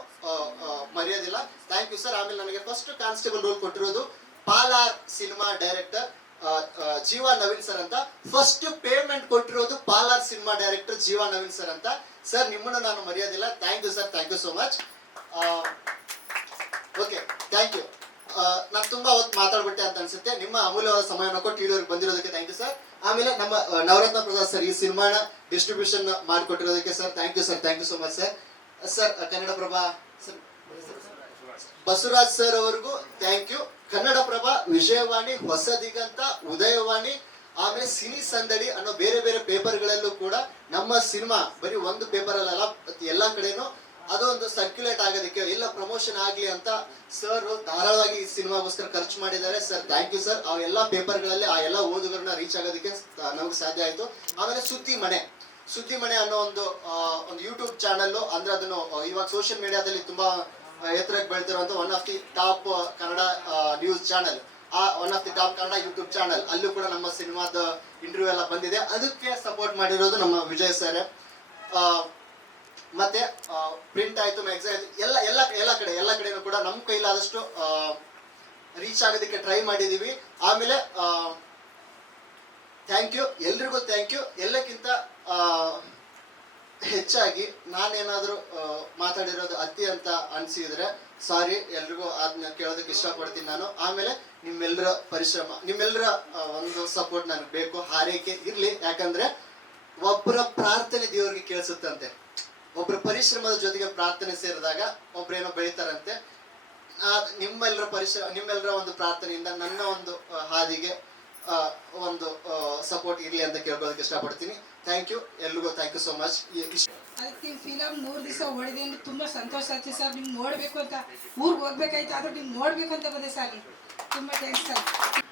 ಮರೆಯೋದಿಲ್ಲ. Thank you sir. ಆಮೇಲೆ ನನಗೆ ಫಸ್ಟ್ ಕಾನ್ಸ್ಟೇಬಲ್ ರೋಲ್ ಕೊಟ್ಟಿರೋದು ಪಾಲಾರ್ ಸಿನಿಮಾ ಡೈರೆಕ್ಟರ್ ಜೀವಾ ನವೀನ್ ಸರ್ ಅಂತ. ಫಸ್ಟ್ ಪೇಮೆಂಟ್ ಕೊಟ್ಟಿರೋದು ಪಾಲಾರ್ ಸಿನಿಮಾ ಡೈರೆಕ್ಟರ್ ಜೀವಾ ನವೀನ್ ಸರ್ ಅಂತ. ಸರ್ ನಿಮ್ಮನ್ನು ನಾನು ಮರೆಯೋದಿಲ್ಲ. Thank you sir, thank you so much. Okay, thank you. ನಾನು ತುಂಬಾ ಹೊತ್ತು ಮಾತಾಡ್ಬಿಟ್ಟೆ ಅಂತ ಅನ್ಸುತ್ತೆ. ನಿಮ್ಮ ಅಮೂಲ್ಯವಾದ ಸಮಯವನ್ನು ಕೊಟ್ಟು ಇಲ್ಲಿವರೆಗೆ ಬಂದಿರೋದಕ್ಕೆ ಥ್ಯಾಂಕ್ ಯು ಸರ್. ಆಮೇಲೆ ನಮ್ಮ ನವರತ್ನ ಪ್ರಸಾದ್ ಸರ್ ಈ ಸಿನಿಮಾನ ಡಿಸ್ಟ್ರಿಬ್ಯೂಷನ್ ಮಾಡಿಕೊಟ್ಟಿರೋದಕ್ಕೆ sir thank you sir, thank you so much sir. Sir Kannadaprabha sir Basavaraj sir ಅವ್ರಿಗೂ ಥ್ಯಾಂಕ್ ಯು. ಕನ್ನಡಪ್ರಭ, ವಿಜಯವಾಣಿ, ಹೊಸ ದಿಗಂತ, ಉದಯವಾಣಿ, ಆಮೇಲೆ ಸಿನಿ ಸಂದಡಿ ಅನ್ನೋ ಬೇರೆ ಬೇರೆ ಪೇಪರ್ಗಳಲ್ಲೂ ಕೂಡ ನಮ್ಮ ಸಿನಿಮಾ ಬರೀ ಒಂದು ಪೇಪರಲ್ಲ ಎಲ್ಲ ಕಡೆನೂ ಅದೊಂದು ಸರ್ಕ್ಯುಲೇಟ್ ಆಗೋದಕ್ಕೆ ಎಲ್ಲ ಪ್ರಮೋಷನ್ ಆಗಲಿ ಅಂತ ಸರ್ ಧಾರಾಳವಾಗಿ ಈ ಸಿನಿಮಾಗೋಸ್ಕರ ಖರ್ಚು ಮಾಡಿದ್ದಾರೆ. Sir thank you sir. ಆ ಎಲ್ಲ ಪೇಪರ್ಗಳಲ್ಲಿ ಆ ಎಲ್ಲ ಓದುಗರನ್ನ ರೀಚ್ ಆಗೋದಕ್ಕೆ ನಮಗೆ ಸಾಧ್ಯ ಆಯಿತು. ಆಮೇಲೆ ಸುದ್ದಿ ಮನೆ ಅನ್ನೋ ಒಂದು ಯೂಟ್ಯೂಬ್ ಚಾನಲ್ಲು, ಅಂದ್ರೆ ಅದನ್ನು ಇವಾಗ ಸೋಷಿಯಲ್ ಮೀಡಿಯಾದಲ್ಲಿ ತುಂಬಾ ಎತ್ತರಕ್ಕೆ ಬೆಳೆದಿರುವಂಥ one of the top Kannada news channel, ಆ one of the top Kannada YouTube channel, ಅಲ್ಲೂ ಕೂಡ ನಮ್ಮ ಸಿನಿಮಾದ ಇಂಟರ್ವ್ಯೂ ಎಲ್ಲ ಬಂದಿದೆ. ಅದಕ್ಕೆ ಸಪೋರ್ಟ್ ಮಾಡಿರೋದು ನಮ್ಮ ವಿಜಯ್ ಸರ್. ಮತ್ತೆ ಪ್ರಿಂಟ್ ಆಯ್ತು, ಮ್ಯಾಗಝೈನ್ ಆಯ್ತು, ಎಲ್ಲ ಕಡೆನೂ ಕೂಡ ನಮ್ಮ ಕೈಲಾದಷ್ಟು ರೀಚ್ ಆಗೋದಕ್ಕೆ ಟ್ರೈ ಮಾಡಿದೀವಿ. ಆಮೇಲೆ ಥ್ಯಾಂಕ್ ಯು, ಎಲ್ರಿಗೂ ಥ್ಯಾಂಕ್ ಯು. ಎಲ್ಲಕ್ಕಿಂತ ಹೆಚ್ಚಾಗಿ ನಾನೇನಾದರೂ ಮಾತಾಡಿರೋದು ಅತಿ ಅಂತ ಅನಿಸಿದ್ರೆ ಸಾರಿ, ಎಲ್ರಿಗೂ ಅದನ್ನ ಕೇಳೋದಕ್ಕೆ ಇಷ್ಟಪಡ್ತೀನಿ ನಾನು. ಆಮೇಲೆ ನಿಮ್ಮೆಲ್ಲರ ಪರಿಶ್ರಮ, ನಿಮ್ಮೆಲ್ಲರ ಒಂದು ಸಪೋರ್ಟ್ ನನಗೆ ಬೇಕು, ಹಾರೈಕೆ ಇರಲಿ. ಯಾಕಂದ್ರೆ ಒಬ್ಬರ ಪ್ರಾರ್ಥನೆ ದೇವರಿಗೆ ಕೇಳಿಸುತ್ತಂತೆ. ಒಬ್ಬರ ಪರಿಶ್ರಮದ ಜೊತೆಗೆ ಪ್ರಾರ್ಥನೆ ಸೇರಿದಾಗ ಒಬ್ರೇನೋ ಬೆಳಿತಾರಂತೆ. ನಿಮ್ಮೆಲ್ಲರ ಒಂದು ಪ್ರಾರ್ಥನೆಯಿಂದ ನನ್ನ ಒಂದು ಹಾದಿಗೆ ಒಂದು ಸಪೋರ್ಟ್ ಇರಲಿ ಅಂತ ಕೇಳ್ಕೊಳ್ಳೋದಕ್ಕೆ ಇಷ್ಟಪಡ್ತೀನಿ. ಥ್ಯಾಂಕ್ ಯು, ಎಲ್ರಿಗೂ ಥ್ಯಾಂಕ್ ಯು ಸೋ ಮಚ್. ಅದಕ್ಕೆ ನಿಮ್ಮ ಫಿಲಮ್ 100 ದಿವಸ ಓಡಿದೆ ಅಂದ್ರೆ ತುಂಬ ಸಂತೋಷ ಆಯ್ತು ಸರ್. ನಿಮ್ಗೆ ನೋಡಬೇಕು ಅಂತ ಊರಿಗೆ ಹೋಗ್ಬೇಕಾಯ್ತು, ಆದರೂ ನಿಮ್ಗೆ ನೋಡಬೇಕು ಅಂತ ಬಂದೆ ಸರ್. ತುಂಬ ಥ್ಯಾಂಕ್ಸ್ ಸರ್.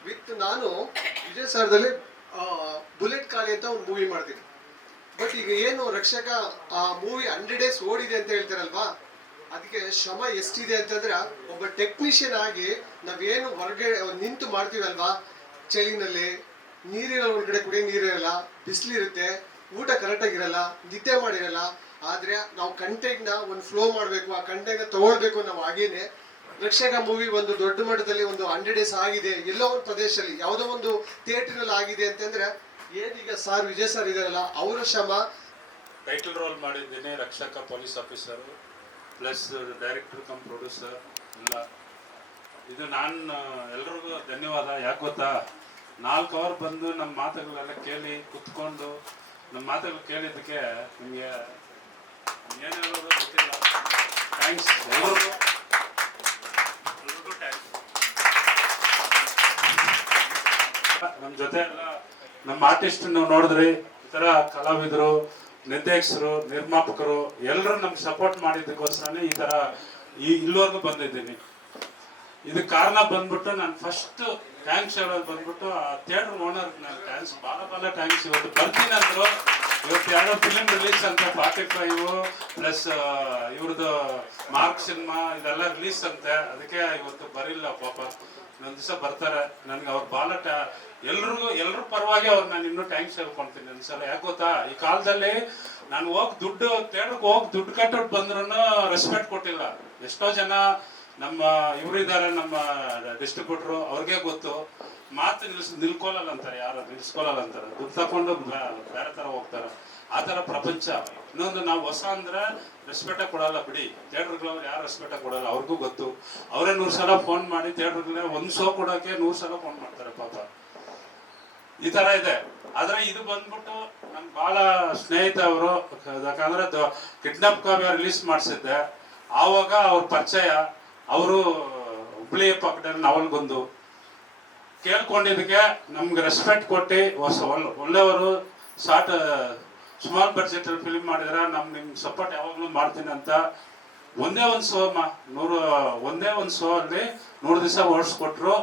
ವಿತ್ ನಾನು ವಿಜಯ್ ಸರ್ದಲ್ಲಿ ಬುಲೆಟ್ ಖಾಲಿ ಅಂತ ಒಂದು ಮೂವಿ ಮಾಡ್ತೀನಿ. ಬಟ್ ಈಗ ಏನು ರಕ್ಷಕ ಆ ಮೂವಿ 100 days ಓಡಿದೆ ಅಂತ ಹೇಳ್ತಾರಲ್ವಾ, ಅದಕ್ಕೆ ಶ್ರಮ ಎಷ್ಟಿದೆ ಅಂತಂದ್ರೆ ಒಬ್ಬ ಟೆಕ್ನಿಷಿಯನ್ ಆಗಿ ನಾವೇನು ಹೊರಗಡೆ ನಿಂತು ಮಾಡ್ತೀವಲ್ವಾ, ಚಳಿನಲ್ಲಿ ನೀರಿರಲ್ಲ, ಒಳಗಡೆ ಕುಡಿಯೋ ನೀರಿರಲ್ಲ, ಬಿಸಿಲಿರುತ್ತೆ, ಊಟ ಕರೆಕ್ಟಾಗಿರಲ್ಲ, ನಿದ್ದೆ ಮಾಡಿರಲ್ಲ. ಆದರೆ ನಾವು ಕಂಟೆಂಟ್ನ ಒಂದು ಫ್ಲೋ ಮಾಡಬೇಕು, ಆ ಕಂಟೆಂಟ್ನ ತಗೊಳ್ಬೇಕು. ನಾವು ಹಾಗೇನೆ ರಕ್ಷಕ ಮೂವಿ ಒಂದು ದೊಡ್ಡ ಮಟ್ಟದಲ್ಲಿ ಒಂದು 100 days ಆಗಿದೆ, ಎಲ್ಲೋ ಒಂದು ಪ್ರದೇಶದಲ್ಲಿ ಯಾವುದೋ ಒಂದು ಥಿಯೇಟರ್ನಲ್ಲಿ ಆಗಿದೆ ಅಂತಂದ್ರೆ ಏನೀಗ ಸರ್ ವಿಜಯ್ ಸರ್ ಇದಾರಲ್ಲ ಅವರ ಶ್ರಮ. ಟೈಟಲ್ ರೋಲ್ ಮಾಡಿದ್ದೀನಿ, ರಕ್ಷಕ police officer plus director come producer ಎಲ್ಲ. ಇದು ನಾನು ಎಲ್ರಿಗೂ ಧನ್ಯವಾದ. ಯಾಕೆ ಗೊತ್ತಾ, 4 ಅವರ್ ಬಂದು ನಮ್ಮ ಮಾತುಗಳೆಲ್ಲ ಕೇಳಿ ಕುತ್ಕೊಂಡು ನಮ್ಮ ಮಾತುಗಳು ಕೇಳಿದ್ದಕ್ಕೆ ನಿಮಗೆ ಏನು ಹೇಳೋದು ಗೊತ್ತಿಲ್ಲ. ಥ್ಯಾಂಕ್ಸ್ ಎಲ್ರಿಗೂ ಥ್ಯಾಂಕ್ಸ್. ನಮ್ಮ ಜೊತೆ ಎಲ್ಲ ನಮ್ಮ ಆರ್ಟಿಸ್ಟ್ ನೀವು ನೋಡಿದ್ರಿ, ಈ ಥರ ಕಲಾವಿದರು, ನಿರ್ದೇಶಕರು, ನಿರ್ಮಾಪಕರು ಎಲ್ಲರೂ ನಮ್ಗೆ ಸಪೋರ್ಟ್ ಮಾಡಿದ್ದಕ್ಕೋಸ್ಕರನೇ ಈ ಥರ ಇಲ್ಲಿವರೆಗೂ ಬಂದಿದ್ದೀನಿ. ಇದಕ್ಕೆ ಕಾರಣ ಬಂದ್ಬಿಟ್ಟು ನಾನು ಫಸ್ಟ್ ಥ್ಯಾಂಕ್ಸ್ ಹೇಳೋದು ಬಂದ್ಬಿಟ್ಟು ಆ ಥಿಯೇಟರ್ ಓನರ್ಗೆ ನಾನು ಥ್ಯಾಂಕ್ಸ್, ಭಾಳ ಥ್ಯಾಂಕ್ಸ್. ಇವತ್ತು ಬರ್ತೀನಿ ಅಂದರು. ಇವತ್ತು ಯಾರೋ ಫಿಲ್ಮ್ ರಿಲೀಸ್ ಅಂತ 45 ಪ್ಲಸ್ ಇವ್ರದ್ದು ಮಾರ್ಕ್ ಸಿನಿಮಾ ಇದೆಲ್ಲ ರಿಲೀಸ್ ಅಂತೆ, ಅದಕ್ಕೆ ಇವತ್ತು ಬರಿಲ್ಲ ಪಾಪ. ಇನ್ನೊಂದು ದಿವಸ ಬರ್ತಾರೆ. ನನಗೆ ಅವ್ರು ಭಾಳ ಎಲ್ರ ಪರವಾಗಿ ಅವ್ರು ನಾನು ಇನ್ನೂ ಥ್ಯಾಂಕ್ಸ್ ಹೇಳ್ಕೊಳ್ತೀನಿ ಒಂದ್ಸಲ. ಯಾಕೆ ಗೊತ್ತಾ, ಈ ಕಾಲದಲ್ಲಿ ನಾನು ಥಿಯೇಟ್ರಿಗೆ ಹೋಗಿ ದುಡ್ಡು ಕಟ್ಟೋದು ಬಂದ್ರೂ ರೆಸ್ಪೆಕ್ಟ್ ಕೊಟ್ಟಿಲ್ಲ. ಎಷ್ಟೋ ಜನ ನಮ್ಮ ಇವರಿದ್ದಾರೆ, ನಮ್ಮ ಡಿಸ್ಟ್ರಿಬ್ಯೂಟ್ರು, ಅವ್ರಿಗೆ ಗೊತ್ತು, ಮಾತು ನಿಲ್ಕೊಳ್ಳಲ್ಲ ಅಂತಾರೆ, ಯಾರು ನಿಲ್ಸ್ಕೊಳ್ಳಲ್ಲ ಅಂತಾರೆ, ದುಡ್ಡು ತಗೊಂಡು ಬೇರೆ ಥರ ಹೋಗ್ತಾರೆ. ಆ ಥರ ಪ್ರಪಂಚ. ಇನ್ನೊಂದು, ನಾವು ಹೊಸ ಅಂದ್ರೆ ರೆಸ್ಪೆಕ್ಟೇ ಕೊಡಲ್ಲ ಬಿಡಿ. ಥಿಯೇಟ್ರ್ಗಳವ್ರು ಯಾರು ರೆಸ್ಪೆಕ್ಟೇ ಕೊಡಲ್ಲ, ಅವ್ರಿಗೂ ಗೊತ್ತು. ಅವರೇ 100 ಸಲ ಫೋನ್ ಮಾಡಿ ಥಿಯೇಟ್ರ್ಗಳೇ ಒಂದು ಶೋ ಕೊಡೋಕ್ಕೆ 100 ಸಲ ಫೋನ್ ಮಾಡ್ತಾರೆ ಪಾಪ. ಈ ಥರ ಇದೆ. ಆದರೆ ಇದು ಬಂದ್ಬಿಟ್ಟು ನಮ್ಗೆ ಭಾಳ ಸ್ನೇಹಿತ ಅವರು. ಯಾಕಂದರೆ ಕಿಡ್ನಾಪ್ ಕಾವ್ಯ ರಿಲೀಸ್ ಮಾಡಿಸಿದ್ದೆ, ಆವಾಗ ಅವ್ರ ಪರಿಚಯ. ಅವರು ಹುಬ್ಳಿ ಪಕ್ಕದಲ್ಲಿ ನಾವಲ್ಗೊಂದು ಕೇಳ್ಕೊಂಡಿದ್ದಕ್ಕೆ ನಮ್ಗೆ ರೆಸ್ಪೆಕ್ಟ್ ಕೊಟ್ಟು ಒಳ್ಳೆಯವರು. ಸ್ಮಾಲ್ ಬಡ್ಜೆಟಲ್ಲಿ ಫಿಲ್ಮ್ ಮಾಡಿದ್ರೆ ನಿಮ್ಗೆ ಸಪೋರ್ಟ್ ಯಾವಾಗಲೂ ಮಾಡ್ತೀನಿ ಅಂತ ಒಂದೇ ಒಂದು ಶೋ ಅಲ್ಲಿ 100 ದಿವಸ ಓಡಿಸ್ಕೊಟ್ರು.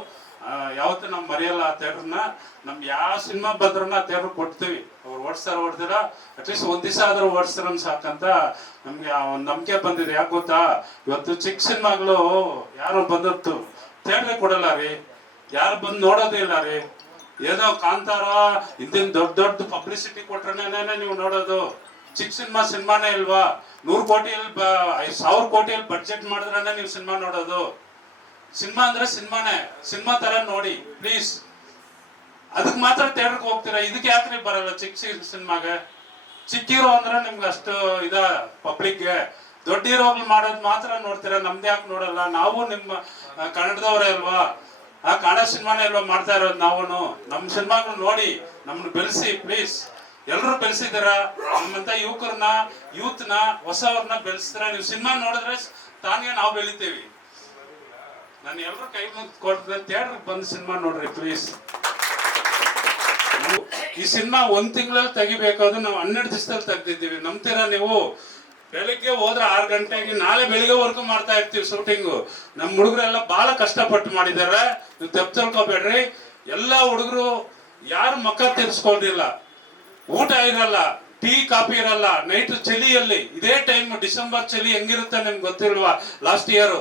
ಯಾವತ್ತೂ ನಾವು ಮರೆಯಲ್ಲ ಆ ಥಿಯೇಟ್ರನ್ನ. ನಮ್ಗೆ ಯಾವ ಸಿನಿಮಾ ಬಂದ್ರೂ ಆ ಥಿಯೇಟ್ರ್ ಕೊಡ್ತೀವಿ. ಅವ್ರು ಓಡಿಸ್ತೀರ ಅಟ್ಲೀಸ್ಟ್ ಒಂದು ದಿವಸ ಆದರೂ ಓಡಿಸ್ತಾರ ಸಾಕಂತ ನಮಗೆ ಒಂದು ನಂಬಿಕೆ ಬಂದಿದೆ. ಯಾಕೆ ಗೊತ್ತಾ, ಇವತ್ತು ಚಿಕ್ಕ ಸಿನಿಮಾಗಳು ಯಾರು ಬಂದದ್ದು ಥಿಯೇಟ್ರಿಗೆ ಕೊಡಲ್ಲ ರೀ, ಯಾರು ಬಂದು ನೋಡೋದೇ ಇಲ್ಲ ರೀ. ಏನೋ ಕಾಂತಾರ ಹಿಂದಿನ ದೊಡ್ಡ ಪಬ್ಲಿಸಿಟಿ ಕೊಟ್ರೇನೆ ನೀವು ನೋಡೋದು. ಚಿಕ್ಕ ಸಿನಿಮಾನೇ ಇಲ್ವಾ? 100 ಕೋಟಿಯಲ್ಲಿ 1000 ಕೋಟಿಯಲ್ಲಿ ಬಡ್ಜೆಟ್ ಮಾಡಿದ್ರೇನೆ ನೀವು ಸಿನಿಮಾ ನೋಡೋದು. ಸಿನಿಮಾ ಅಂದ್ರೆ ಸಿನಿಮಾನೇ, ಸಿನಿಮಾ ತರ ನೋಡಿ ಪ್ಲೀಸ್. ಅದಕ್ಕೆ ಮಾತ್ರ ಥಿಯೇಟರ್ಗೆ ಹೋಗ್ತೀರಾ, ಇದಕ್ಕೆ ಯಾಕ್ರಿ ಬರಲ್ಲ ಚಿಕ್ಕ ಸಿನಿಮಾಗೆ? ಚಿಕ್ಕ ಹೀರೋ ಅಂದ್ರೆ ನಿಮ್ಗೆ ಅಷ್ಟು ಪಬ್ಲಿಕ್ಗೆ ದೊಡ್ಡ ಹೀರೋಗಳು ಮಾಡೋದು ಮಾತ್ರ ನೋಡ್ತೀರಾ, ನಮ್ದು ಯಾಕೆ ನೋಡಲ್ಲ? ನಾವು ನಿಮ್ಮ ಕನ್ನಡದವರೇ ಅಲ್ವಾ? ಆ ಕನ್ನಡ ಸಿನಿಮಾನೇ ಅಲ್ವಾ ಮಾಡ್ತಾ ಇರೋದು? ನಾವು ನಮ್ಮ ಸಿನಿಮಾಗಳು ನೋಡಿ ನಮ್ಮನ್ನು ಬೆಳೆಸಿ ಪ್ಲೀಸ್. ಎಲ್ಲರೂ ಬೆಳೆಸಿದಾರ, ನಮ್ಮಂತ ಯೂತ್ನ ಹೊಸವ್ರನ್ನ ಬೆಳೆಸಿದ್ರ. ನೀವು ಸಿನಿಮಾ ನೋಡಿದ್ರೆ ತಾನೇ ನಾವು ಬೆಳಿತೀವಿ. ನಾನು ಎಲ್ಲರೂ ಕೈ ಮುಗಿದು ಕೊಡ್ತೀನಿ, ಥಿಯೇಟ್ರಿಗೆ ಬಂದು ಸಿನಿಮಾ ನೋಡ್ರಿ ಪ್ಲೀಸ್. ಈ ಸಿನಿಮಾ 1 ತಿಂಗಳಲ್ಲಿ ತೆಗಿಬೇಕಾದ್ರು ನಾವು 12 ದಿವಸದಲ್ಲಿ ತೆಗ್ದಿದ್ದೀವಿ. ನಂಬ್ತೀರಾ ನೀವು? ಬೆಳಿಗ್ಗೆ ಹೋದ್ರೆ 6 ಗಂಟೆಗೆ, ನಾಳೆ ಬೆಳಿಗ್ಗೆವರೆಗೂ ಮಾಡ್ತಾ ಇರ್ತೀವಿ ಶೂಟಿಂಗು. ನಮ್ಮ ಹುಡುಗರೆಲ್ಲ ಬಹಳ ಕಷ್ಟಪಟ್ಟು ಮಾಡಿದ್ದಾರೆ, ನೀವು ತಪ್ಪು ತಿಳ್ಕೊಬೇಡ್ರಿ. ಎಲ್ಲ ಹುಡುಗರು ಯಾರು ಮಕ್ಕ ತಿರ್ಸ್ಕೊಳ್ದಿಲ್ಲ, ಊಟ ಇರಲ್ಲ, ಟೀ ಕಾಫಿ ಇರಲ್ಲ, ನೈಟ್ ಚಳಿಯಲ್ಲಿ. ಇದೇ ಟೈಮ್ ಡಿಸೆಂಬರ್ ಚಳಿ ಹೆಂಗಿರುತ್ತೆ ನಿಮ್ಗೆ ಗೊತ್ತಿಲ್ವಾ? ಲಾಸ್ಟ್ ಇಯರ್